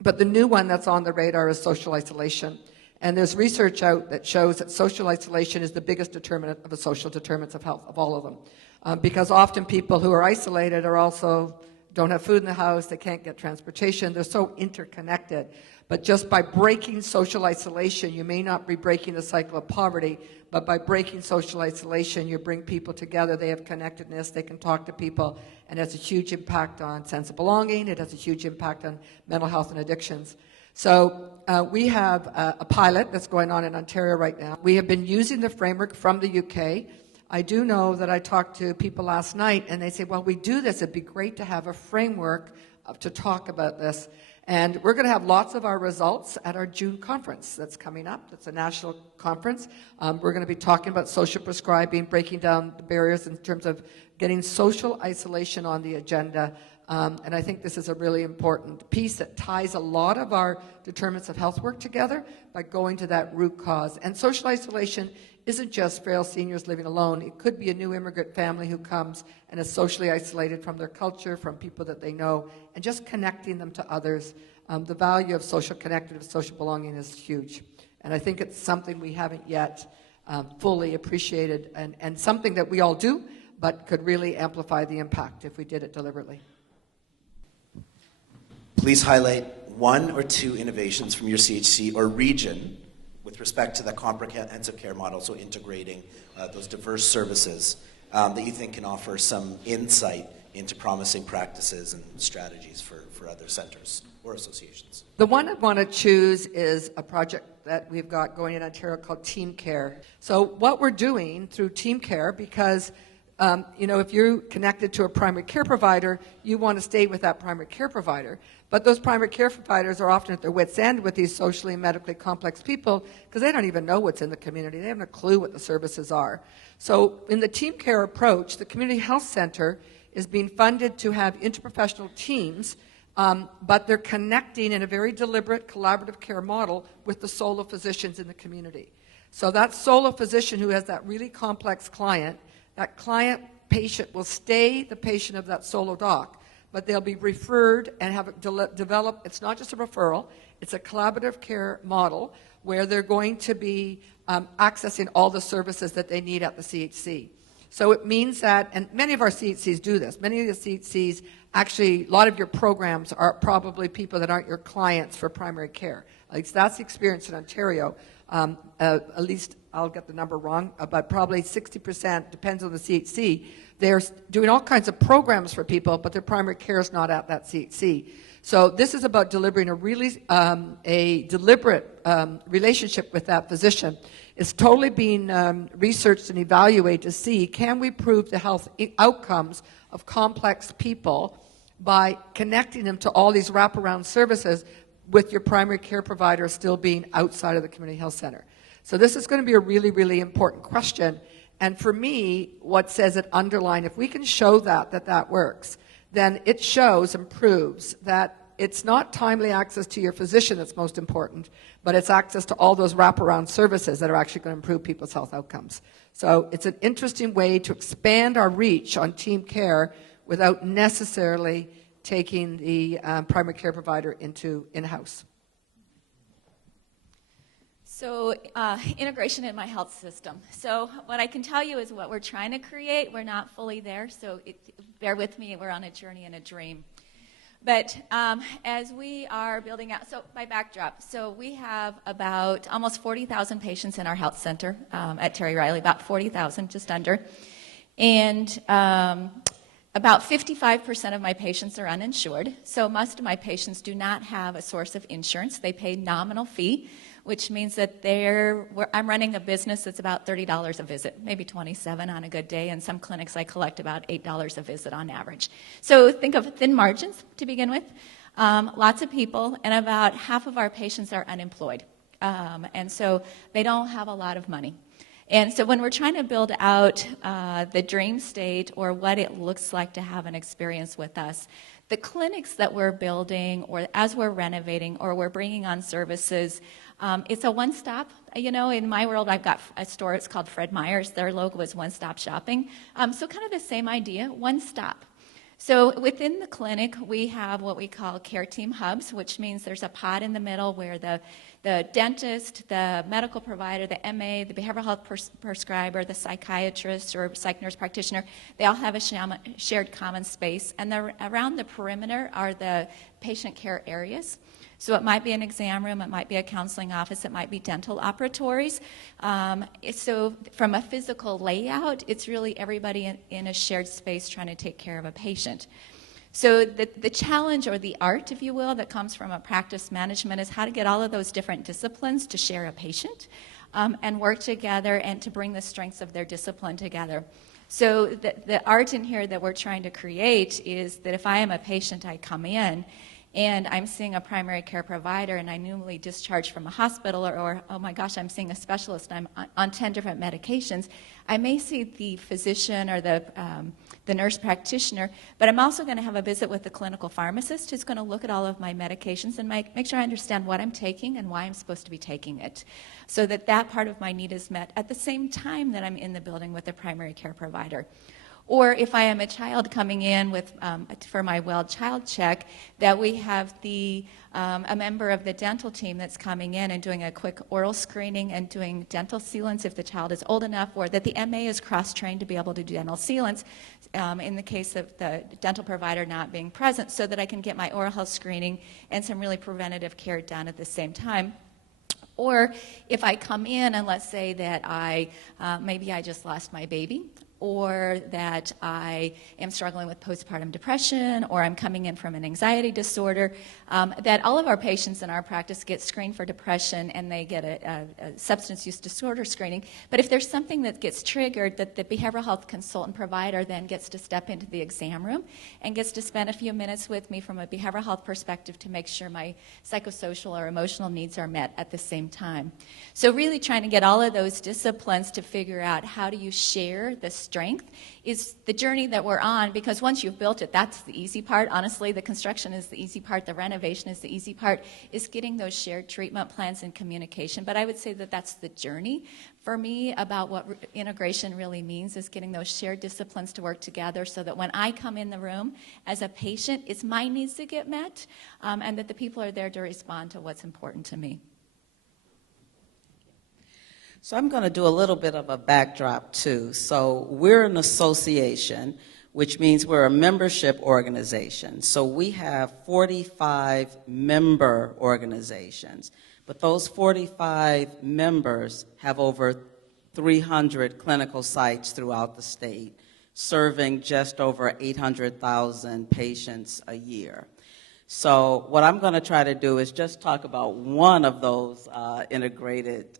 But the new one that's on the radar is social isolation. And there's research out that shows that social isolation is the biggest determinant of the social determinants of health, of all of them. Because often people who are isolated are also don't have food in the house, they can't get transportation, they're so interconnected. But just by breaking social isolation, you may not be breaking the cycle of poverty, but by breaking social isolation, you bring people together, they have connectedness, they can talk to people, and it has a huge impact on sense of belonging, it has a huge impact on mental health and addictions. So we have a pilot that's going on in Ontario right now. We have been using the framework from the UK. I do know that I talked to people last night, and they say, well, we do this, it'd be great to have a framework to talk about this. And we're going to have lots of our results at our June conference that's coming up. That's a national conference. We're going to be talking about social prescribing, breaking down the barriers in terms of getting social isolation on the agenda. And I think this is a really important piece that ties a lot of our determinants of health work together by going to that root cause. And social isolation isn't just frail seniors living alone. It could be a new immigrant family who comes and is socially isolated from their culture, from people that they know, and just connecting them to others. The value of social connectedness, social belonging is huge. And I think it's something we haven't yet fully appreciated, and something that we all do, but could really amplify the impact if we did it deliberately. Please highlight one or two innovations from your CHC or region with respect to the comprehensive care model, so integrating those diverse services that you think can offer some insight into promising practices and strategies for other centers or associations. The one I want to choose is a project that we've got going in Ontario called Team Care. So what we're doing through Team Care, because if you're connected to a primary care provider, you want to stay with that primary care provider. But those primary care providers are often at their wits' end with these socially and medically complex people because they don't even know what's in the community. They have no clue what the services are. So in the Team Care approach, the Community Health Center is being funded to have interprofessional teams, but they're connecting in a very deliberate collaborative care model with the solo physicians in the community. So that solo physician who has that really complex client, that client patient will stay the patient of that solo doc, but they'll be referred and have develop. It's not just a referral, it's a collaborative care model where they're going to be accessing all the services that they need at the CHC. So it means that, and many of our CHCs do this, many of the CHCs, actually, a lot of your programs are probably people that aren't your clients for primary care. At least that's the experience in Ontario. At least, I'll get the number wrong, but probably 60%, depends on the CHC. They're doing all kinds of programs for people, but their primary care is not at that CHC. So this is about delivering a really a deliberate relationship with that physician. It's totally being researched and evaluated to see, can we prove the health outcomes of complex people by connecting them to all these wraparound services with your primary care provider still being outside of the community health center. So this is going to be a really, really important question. And for me, what says it underline, if we can show that works, then it shows and proves that it's not timely access to your physician that's most important, but it's access to all those wraparound services that are actually going to improve people's health outcomes. So it's an interesting way to expand our reach on team care without necessarily taking the primary care provider into in-house. So integration in my health system. So what I can tell you is what we're trying to create, we're not fully there, so bear with me, we're on a journey and a dream. But as we are building out, so my backdrop, so we have about almost 40,000 patients in our health center at Terry Riley, about 40,000, just under. And about 55% of my patients are uninsured, so most of my patients do not have a source of insurance. They pay nominal fee, which means that I'm running a business that's about $30 a visit, maybe $27 on a good day, and some clinics I collect about $8 a visit on average. So think of thin margins to begin with, lots of people, and about half of our patients are unemployed. And so they don't have a lot of money. And so when we're trying to build out the dream state or what it looks like to have an experience with us, the clinics that we're building or as we're renovating or we're bringing on services, it's a one-stop. You know, in my world, I've got a store, it's called Fred Meyer's. Their logo is one-stop shopping. So kind of the same idea, one stop. So within the clinic, we have what we call care team hubs, which means there's a pod in the middle where the dentist, the medical provider, the MA, the behavioral health prescriber, the psychiatrist or psych nurse practitioner, they all have a shared common space. And around the perimeter are the patient care areas. So it might be an exam room, it might be a counseling office, it might be dental operatories. So from a physical layout, it's really everybody in a shared space trying to take care of a patient. So the challenge or the art, if you will, that comes from a practice management is how to get all of those different disciplines to share a patient and work together and to bring the strengths of their discipline together. So the art in here that we're trying to create is that if I am a patient, I come in and I'm seeing a primary care provider and I newly discharged from a hospital or oh my gosh, I'm seeing a specialist and I'm on 10 different medications, I may see the physician or the nurse practitioner, but I'm also going to have a visit with the clinical pharmacist who's going to look at all of my medications and make sure I understand what I'm taking and why I'm supposed to be taking it, so that part of my need is met at the same time that I'm in the building with the primary care provider. Or if I am a child coming in with for my well child check, that we have a member of the dental team that's coming in and doing a quick oral screening and doing dental sealants if the child is old enough, or that the MA is cross-trained to be able to do dental sealants in the case of the dental provider not being present, so that I can get my oral health screening and some really preventative care done at the same time. Or if I come in and let's say that maybe I just lost my baby, or that I am struggling with postpartum depression, or I'm coming in from an anxiety disorder, that all of our patients in our practice get screened for depression and they get a substance use disorder screening. But if there's something that gets triggered, that the behavioral health consultant provider then gets to step into the exam room and gets to spend a few minutes with me from a behavioral health perspective to make sure my psychosocial or emotional needs are met at the same time. So really trying to get all of those disciplines to figure out how do you share the strength is the journey that we're on, because once you've built it, that's the easy part. Honestly, the construction is the easy part, the renovation is the easy part, is getting those shared treatment plans and communication. But I would say that that's the journey for me about what integration really means, is getting those shared disciplines to work together so that when I come in the room as a patient, it's my needs to get met, and that the people are there to respond to what's important to me. So I'm going to do a little bit of a backdrop too. So we're an association, which means we're a membership organization. So we have 45 member organizations, but those 45 members have over 300 clinical sites throughout the state, serving just over 800,000 patients a year. So what I'm going to try to do is just talk about one of those integrated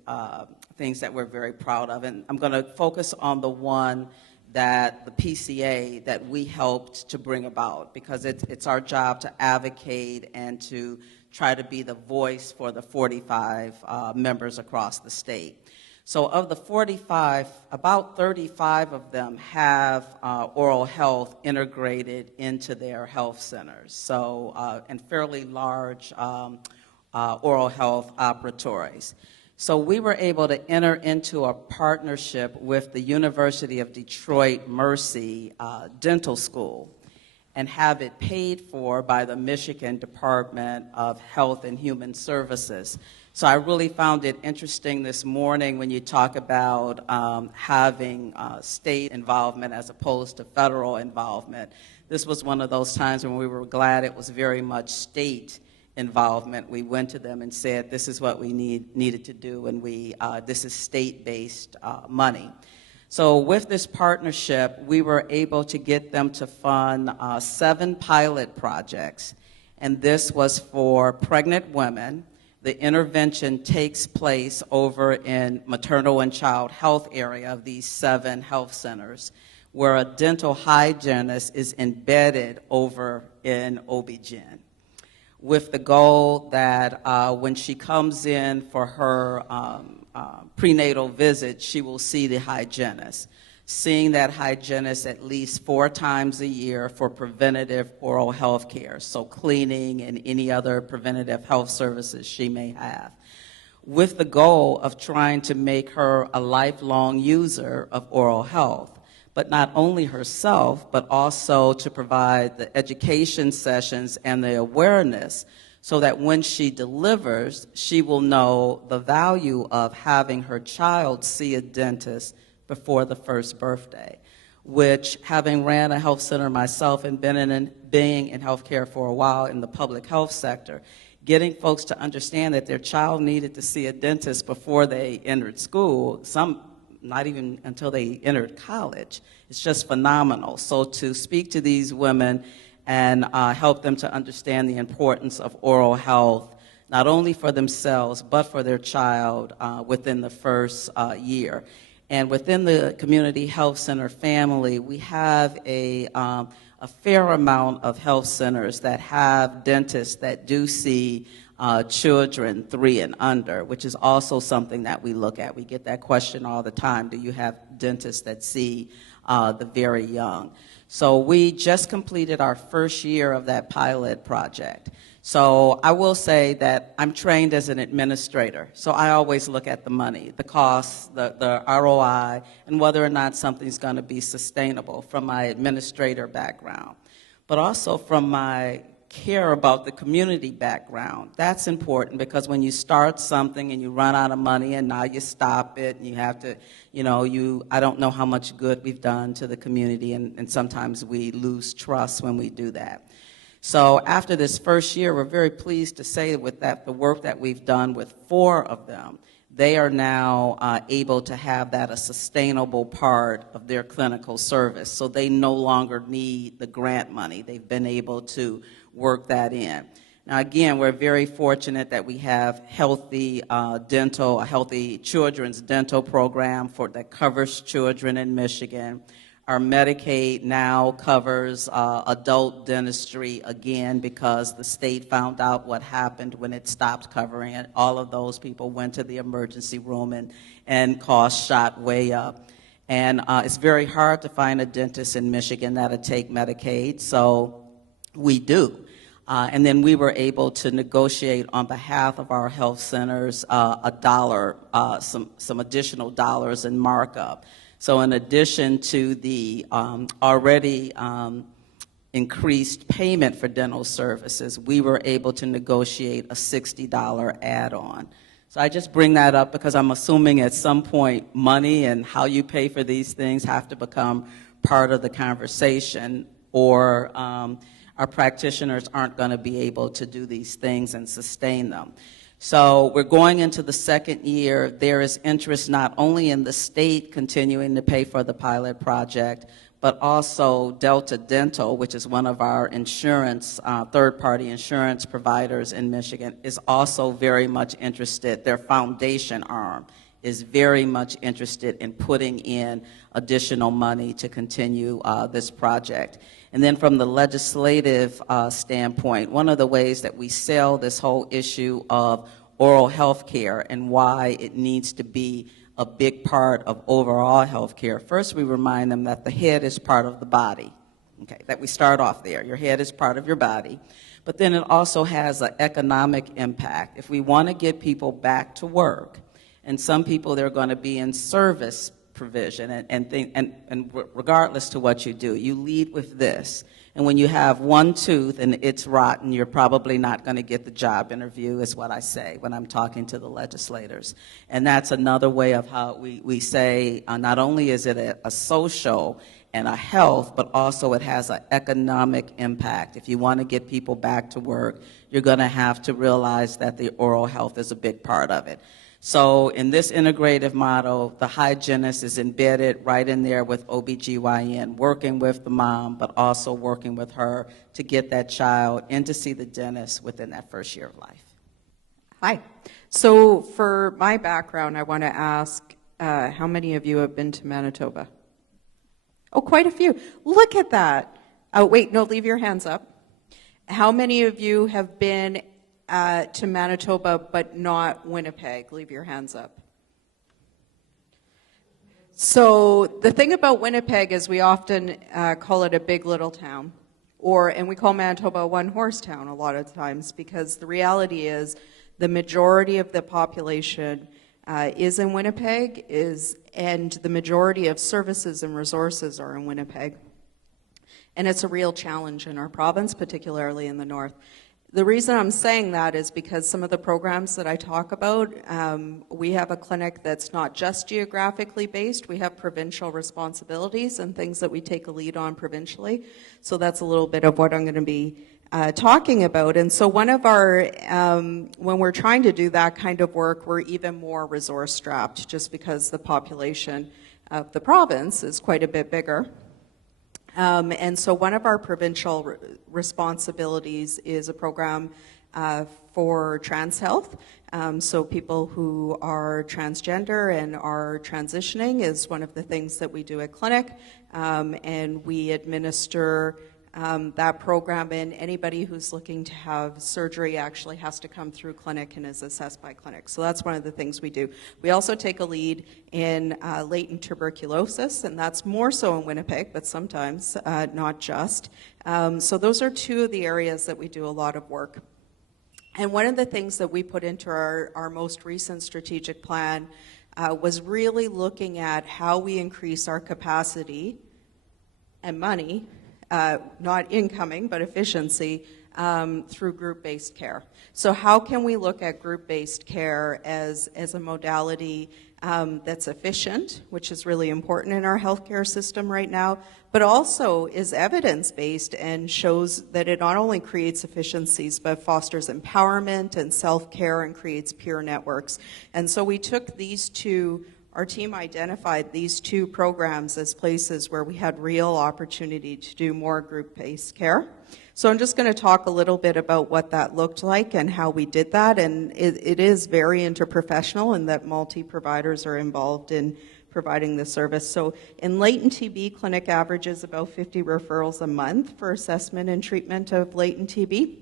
things that we're very proud of. And I'm going to focus on the one that the PCA that we helped to bring about, because it's our job to advocate and to try to be the voice for the 45 members across the state. So of the 45, about 35 of them have oral health integrated into their health centers, so and fairly large oral health operatories. So we were able to enter into a partnership with the University of Detroit Mercy Dental School and have it paid for by the Michigan Department of Health and Human Services. So I really found it interesting this morning when you talk about having state involvement as opposed to federal involvement. This was one of those times when we were glad it was very much state involvement. We went to them and said, this is what we needed to do, and this is state-based money. So with this partnership, we were able to get them to fund 7 pilot projects, and this was for pregnant women. The intervention takes place over in maternal and child health area of these 7 health centers, where a dental hygienist is embedded over in OB-GYN, with the goal that when she comes in for her prenatal visit, she will see the hygienist, seeing that hygienist at least 4 times a year for preventative oral health care, so cleaning and any other preventative health services she may have, with the goal of trying to make her a lifelong user of oral health. But not only herself, but also to provide the education sessions and the awareness so that when she delivers, she will know the value of having her child see a dentist before the first birthday, which, having ran a health center myself and being in healthcare for a while in the public health sector, getting folks to understand that their child needed to see a dentist before they entered school, some not even until they entered college. It's just phenomenal. So to speak to these women and help them to understand the importance of oral health, not only for themselves, but for their child within the first year. And within the community health center family, we have a fair amount of health centers that have dentists that do see children 3 and under, which is also something that we look at. We get that question all the time. Do you have dentists that see the very young? So we just completed our first year of that pilot project. So I will say that I'm trained as an administrator, so I always look at the money, the costs, the ROI, and whether or not something's going to be sustainable from my administrator background, but also from my care about the community background. That's important, because when you start something and you run out of money and now you stop it and you have to, I don't know how much good we've done to the community, and sometimes we lose trust when we do that. So after this first year, we're very pleased to say with that the work that we've done with 4 of them, they are now able to have that a sustainable part of their clinical service. So they no longer need the grant money. They've been able to work that in. Now again, we're very fortunate that we have healthy dental, a healthy children's dental program that covers children in Michigan. Our Medicaid now covers adult dentistry again, because the state found out what happened when it stopped covering it. All of those people went to the emergency room and costs shot way up. And it's very hard to find a dentist in Michigan that'll take Medicaid, so we do. And then we were able to negotiate on behalf of our health centers some additional dollars in markup. So in addition to the already increased payment for dental services, we were able to negotiate a $60 add-on. So I just bring that up because I'm assuming at some point money and how you pay for these things have to become part of the conversation, or our practitioners aren't going to be able to do these things and sustain them. So we're going into the second year. There is interest not only in the state continuing to pay for the pilot project, but also Delta Dental, which is one of our insurance, third-party insurance providers in Michigan, is also very much interested. Their foundation arm is very much interested in putting in additional money to continue this project. And then from the legislative standpoint, one of the ways that we sell this whole issue of oral health care and why it needs to be a big part of overall health care, first we remind them that the head is part of the body. Okay, that we start off there. Your head is part of your body. But then it also has an economic impact. If we want to get people back to work, and some people, they're going to be in service provision, and regardless to what you do, you lead with this. And when you have one tooth and it's rotten, you're probably not going to get the job interview, is what I say when I'm talking to the legislators. And that's another way of how we say not only is it a social and a health, but also it has an economic impact. If you want to get people back to work, you're going to have to realize that the oral health is a big part of it. So in this integrative model, the hygienist is embedded right in there with OBGYN, working with the mom, but also working with her to get that child in to see the dentist within that first year of life. Hi. So for my background, I want to ask how many of you have been to Manitoba? Oh, quite a few. Look at that. Oh, wait, no, leave your hands up. How many of you have been to Manitoba but not Winnipeg? Leave your hands up. So the thing about Winnipeg is we often call it a big little town, and we call Manitoba a one-horse town a lot of times, because the reality is the majority of the population is in Winnipeg, and the majority of services and resources are in Winnipeg. And it's a real challenge in our province, particularly in the north. The reason I'm saying that is because some of the programs that I talk about, we have a clinic that's not just geographically based. We have provincial responsibilities and things that we take a lead on provincially. So that's a little bit of what I'm going to be talking about. And so one of our, when we're trying to do that kind of work, we're even more resource strapped, just because the population of the province is quite a bit bigger. And so one of our provincial responsibilities is a program for trans health. So people who are transgender and are transitioning is one of the things that we do at clinic. And we administer that program, and anybody who's looking to have surgery actually has to come through clinic and is assessed by clinic. So that's one of the things we do. We also take a lead in latent tuberculosis, and that's more so in Winnipeg, but sometimes not just. So those are two of the areas that we do a lot of work. And one of the things that we put into our most recent strategic plan was really looking at how we increase our capacity and money, not incoming, but efficiency, through group-based care. So how can we look at group-based care as a modality that's efficient, which is really important in our healthcare system right now, but also is evidence-based and shows that it not only creates efficiencies, but fosters empowerment and self-care and creates peer networks. And so we took these two. Our team identified these two programs as places where we had real opportunity to do more group-based care. So I'm just going to talk a little bit about what that looked like and how we did that. And it is very interprofessional in that multi-providers are involved in providing the service. So in latent TB, clinic averages about 50 referrals a month for assessment and treatment of latent TB.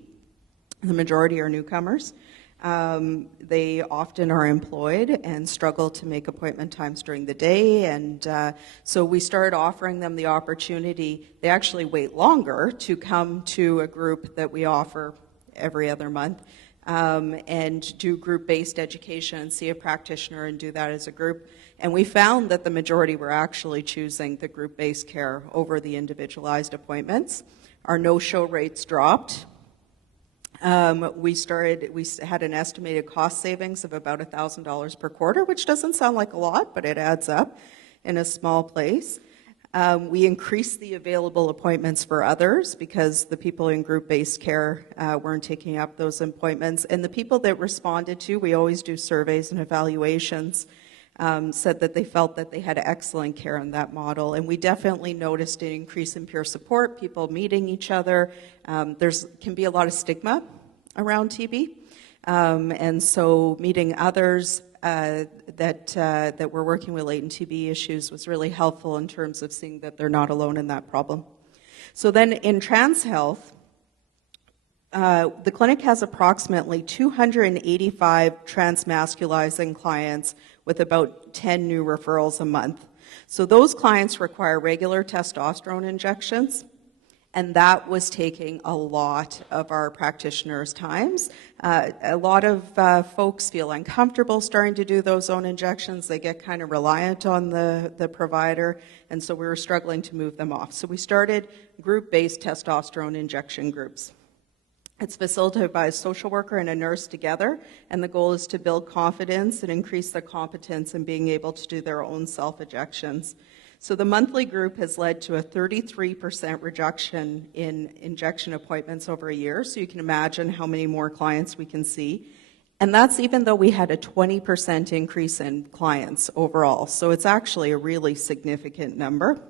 The majority are newcomers. They often are employed and struggle to make appointment times during the day, and so we started offering them the opportunity. They actually wait longer to come to a group that we offer every other month, and do group-based education and see a practitioner and do that as a group. And we found that the majority were actually choosing the group-based care over the individualized appointments. Our no-show rates dropped. We had an estimated cost savings of about $1,000 per quarter, which doesn't sound like a lot, but it adds up in a small place. We increased the available appointments for others because the people in group-based care weren't taking up those appointments. And the people that responded to, we always do surveys and evaluations, said that they felt that they had excellent care in that model. And we definitely noticed an increase in peer support, people meeting each other. Can be a lot of stigma around TB. And so meeting others that were working with latent TB issues was really helpful in terms of seeing that they're not alone in that problem. So then in trans health, the clinic has approximately 285 transmasculizing clients with about 10 new referrals a month. So those clients require regular testosterone injections, and that was taking a lot of our practitioners' times. A lot of folks feel uncomfortable starting to do those own injections. They get kind of reliant on the provider, and so we were struggling to move them off. So we started group-based testosterone injection groups. It's facilitated by a social worker and a nurse together, and the goal is to build confidence and increase their competence in being able to do their own self-injections. So the monthly group has led to a 33% reduction in injection appointments over a year, so you can imagine how many more clients we can see. And that's even though we had a 20% increase in clients overall, so it's actually a really significant number.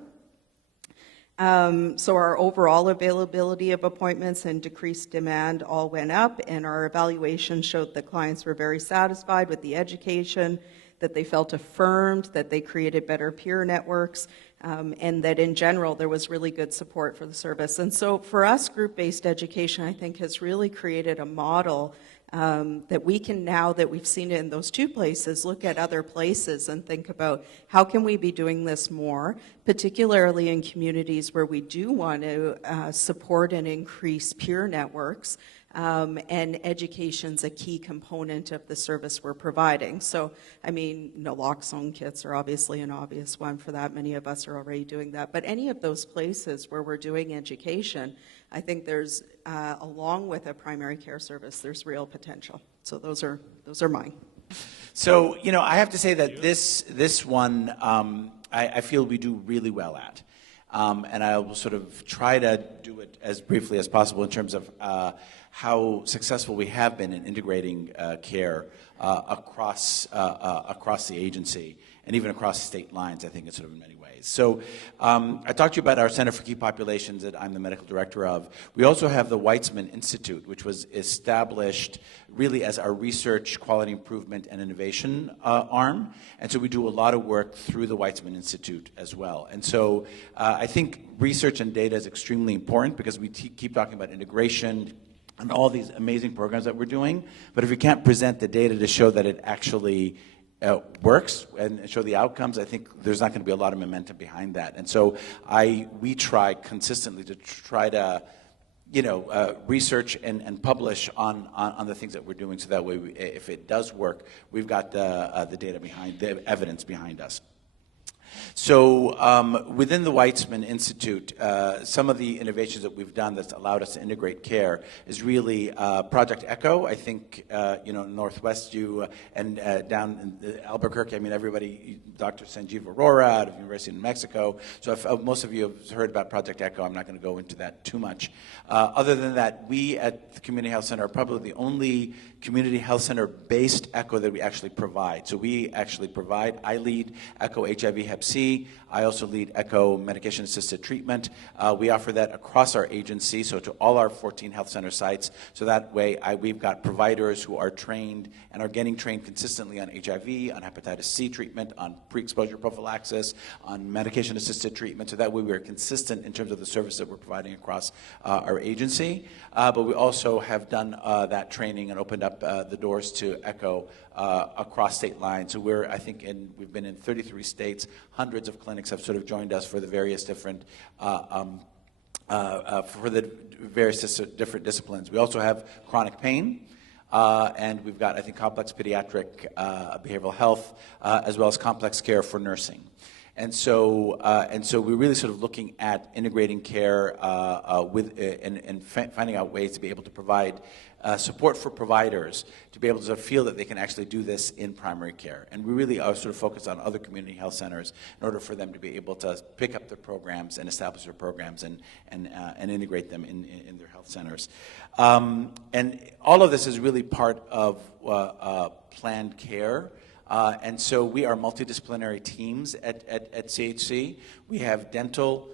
So our overall availability of appointments and decreased demand all went up, and our evaluation showed that clients were very satisfied with the education, that they felt affirmed, that they created better peer networks, and that in general there was really good support for the service. And so for us, group-based education, I think, has really created a model that we can, now that we've seen it in those two places, look at other places and think about how can we be doing this more, particularly in communities where we do want to support and increase peer networks, and education's a key component of the service we're providing. So, I mean, naloxone kits are obviously an obvious one for that. Many of us are already doing that. But any of those places where we're doing education, I think there's, along with a primary care service, there's real potential. So those are mine. So, you know, I have to say that this one, I feel we do really well at. And I will sort of try to do it as briefly as possible in terms of how successful we have been in integrating care across the agency and even across state lines, I think, in sort of many ways. So I talked to you about our Center for Key Populations that I'm the medical director of. We also have the Weitzman Institute, which was established really as our research, quality improvement, and innovation arm. And so we do a lot of work through the Weitzman Institute as well. And so I think research and data is extremely important because we keep talking about integration and all these amazing programs that we're doing. But if we can't present the data to show that it actually works and show the outcomes, I think there's not going to be a lot of momentum behind that. And so we try consistently to try to, you know, research and publish on the things that we're doing, so that way, if it does work, we've got the data behind, the evidence behind us. So within the Weitzman Institute, some of the innovations that we've done that's allowed us to integrate care is really Project ECHO. I think, you know, Northwest you and down in Albuquerque, I mean, everybody, Dr. Sanjeev Arora out of University of New Mexico. So if most of you have heard about Project ECHO, I'm not going to go into that too much. Other than that, we at the Community Health Center are probably the only community health center based ECHO that we actually provide. So we actually provide, I lead ECHO HIV Hep IFCHC. I also lead ECHO medication-assisted treatment. We offer that across our agency, so to all our 14 health center sites. So that way, we've got providers who are trained and are getting trained consistently on HIV, on hepatitis C treatment, on pre-exposure prophylaxis, on medication-assisted treatment. So that way, we're consistent in terms of the service that we're providing across our agency. But we also have done that training and opened up the doors to ECHO across state lines. So we've been in 33 states. Hundreds of clinics have sort of joined us for the various different different disciplines. We also have chronic pain. And we've got, I think, complex pediatric behavioral health, as well as complex care for nursing. And so we're really sort of looking at integrating care and finding out ways to be able to provide support for providers to be able to feel that they can actually do this in primary care. And we really are sort of focused on other community health centers in order for them to be able to pick up their programs and establish their programs and integrate them in their health centers. And all of this is really part of planned care. And so we are multidisciplinary teams at CACHC. We have dental,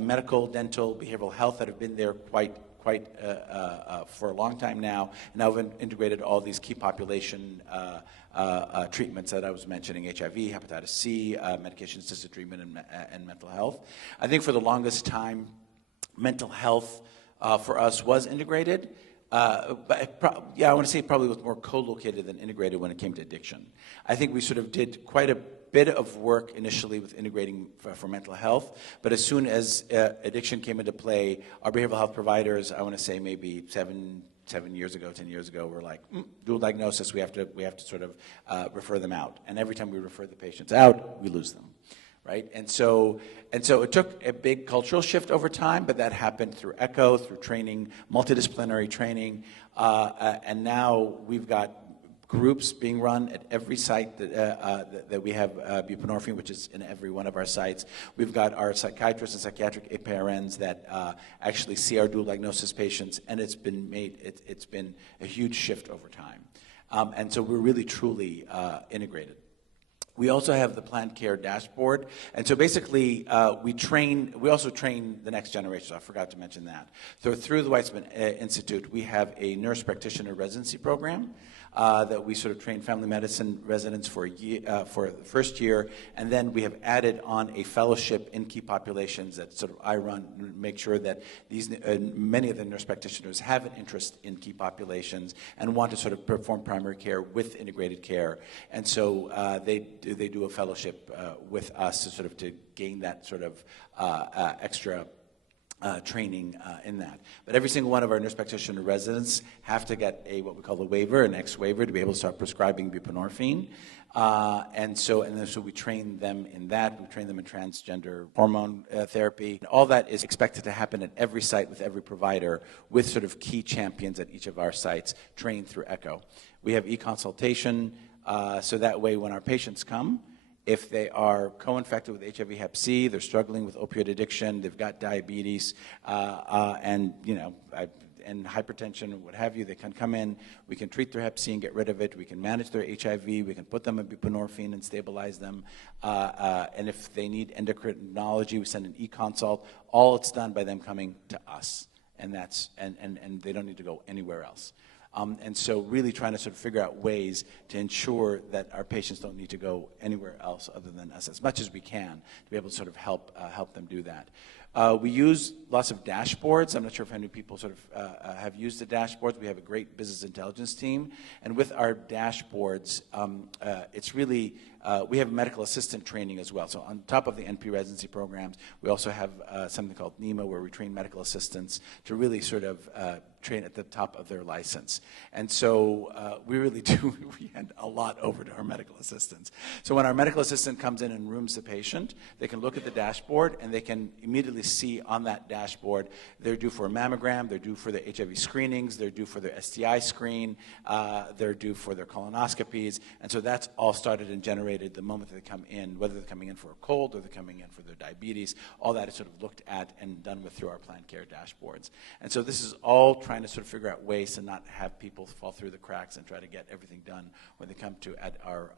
medical, dental, behavioral health that have been there quite for a long time now. And now we've integrated all these key population treatments that I was mentioning: HIV, hepatitis C, medication-assisted treatment, and mental health. I think for the longest time, mental health for us was integrated. But I want to say it probably was more co-located than integrated when it came to addiction. I think we sort of did quite a bit of work initially with integrating for mental health, but as soon as addiction came into play, our behavioral health providers, I want to say maybe 10 years ago, were like, dual diagnosis, we have to sort of refer them out. And every time we refer the patients out, we lose them. Right, and so it took a big cultural shift over time, but that happened through ECHO, through training, multidisciplinary training, and now we've got groups being run at every site that we have buprenorphine, which is in every one of our sites. We've got our psychiatrists and psychiatric APRNs that actually see our dual diagnosis patients, and it's been a huge shift over time, and so we're really truly integrated. We also have the planned care dashboard, and so basically we also train the next generation. So I forgot to mention that. So through the Weizmann Institute, we have a nurse practitioner residency program that we sort of train family medicine residents for the first year, and then we have added on a fellowship in key populations that sort of I run, make sure that these many of the nurse practitioners have an interest in key populations and want to sort of perform primary care with integrated care, and so they do a fellowship with us to sort of to gain that sort of extra training in that. But every single one of our nurse practitioner residents have to get what we call a waiver, an X waiver, to be able to start prescribing buprenorphine. And so we train them in that. We train them in transgender hormone therapy. And all that is expected to happen at every site with every provider, with sort of key champions at each of our sites trained through ECHO. We have e-consultation, so that way when our patients come, if they are co-infected with HIV Hep C, they're struggling with opioid addiction, they've got diabetes, and hypertension and what have you, they can come in, we can treat their Hep C and get rid of it, we can manage their HIV, we can put them on buprenorphine and stabilize them, and if they need endocrinology, we send an e-consult. All it's done by them coming to us, and they don't need to go anywhere else. And so really trying to sort of figure out ways to ensure that our patients don't need to go anywhere else other than us as much as we can to be able to sort of help them do that. We use lots of dashboards. I'm not sure if any people sort of have used the dashboards. We have a great business intelligence team. And with our dashboards, it's really, we have medical assistant training as well. So on top of the NP residency programs, we also have something called NEMA, where we train medical assistants to really sort of train at the top of their license. And so we really do, we hand a lot over to our medical assistants. So when our medical assistant comes in and rooms the patient, they can look at the dashboard and they can immediately see on that dashboard. They're due for a mammogram, they're due for their HIV screenings, they're due for their STI screen, they're due for their colonoscopies, and so that's all started and generated the moment that they come in, whether they're coming in for a cold or they're coming in for their diabetes. All that is sort of looked at and done with through our planned care dashboards. And so this is all trying to sort of figure out ways to not have people fall through the cracks and try to get everything done when they come to at their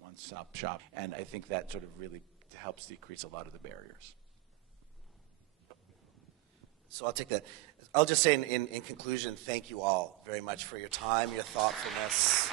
one-stop shop. And I think that sort of really helps decrease a lot of the barriers. So I'll take that. I'll just say in conclusion, thank you all very much for your time, your thoughtfulness.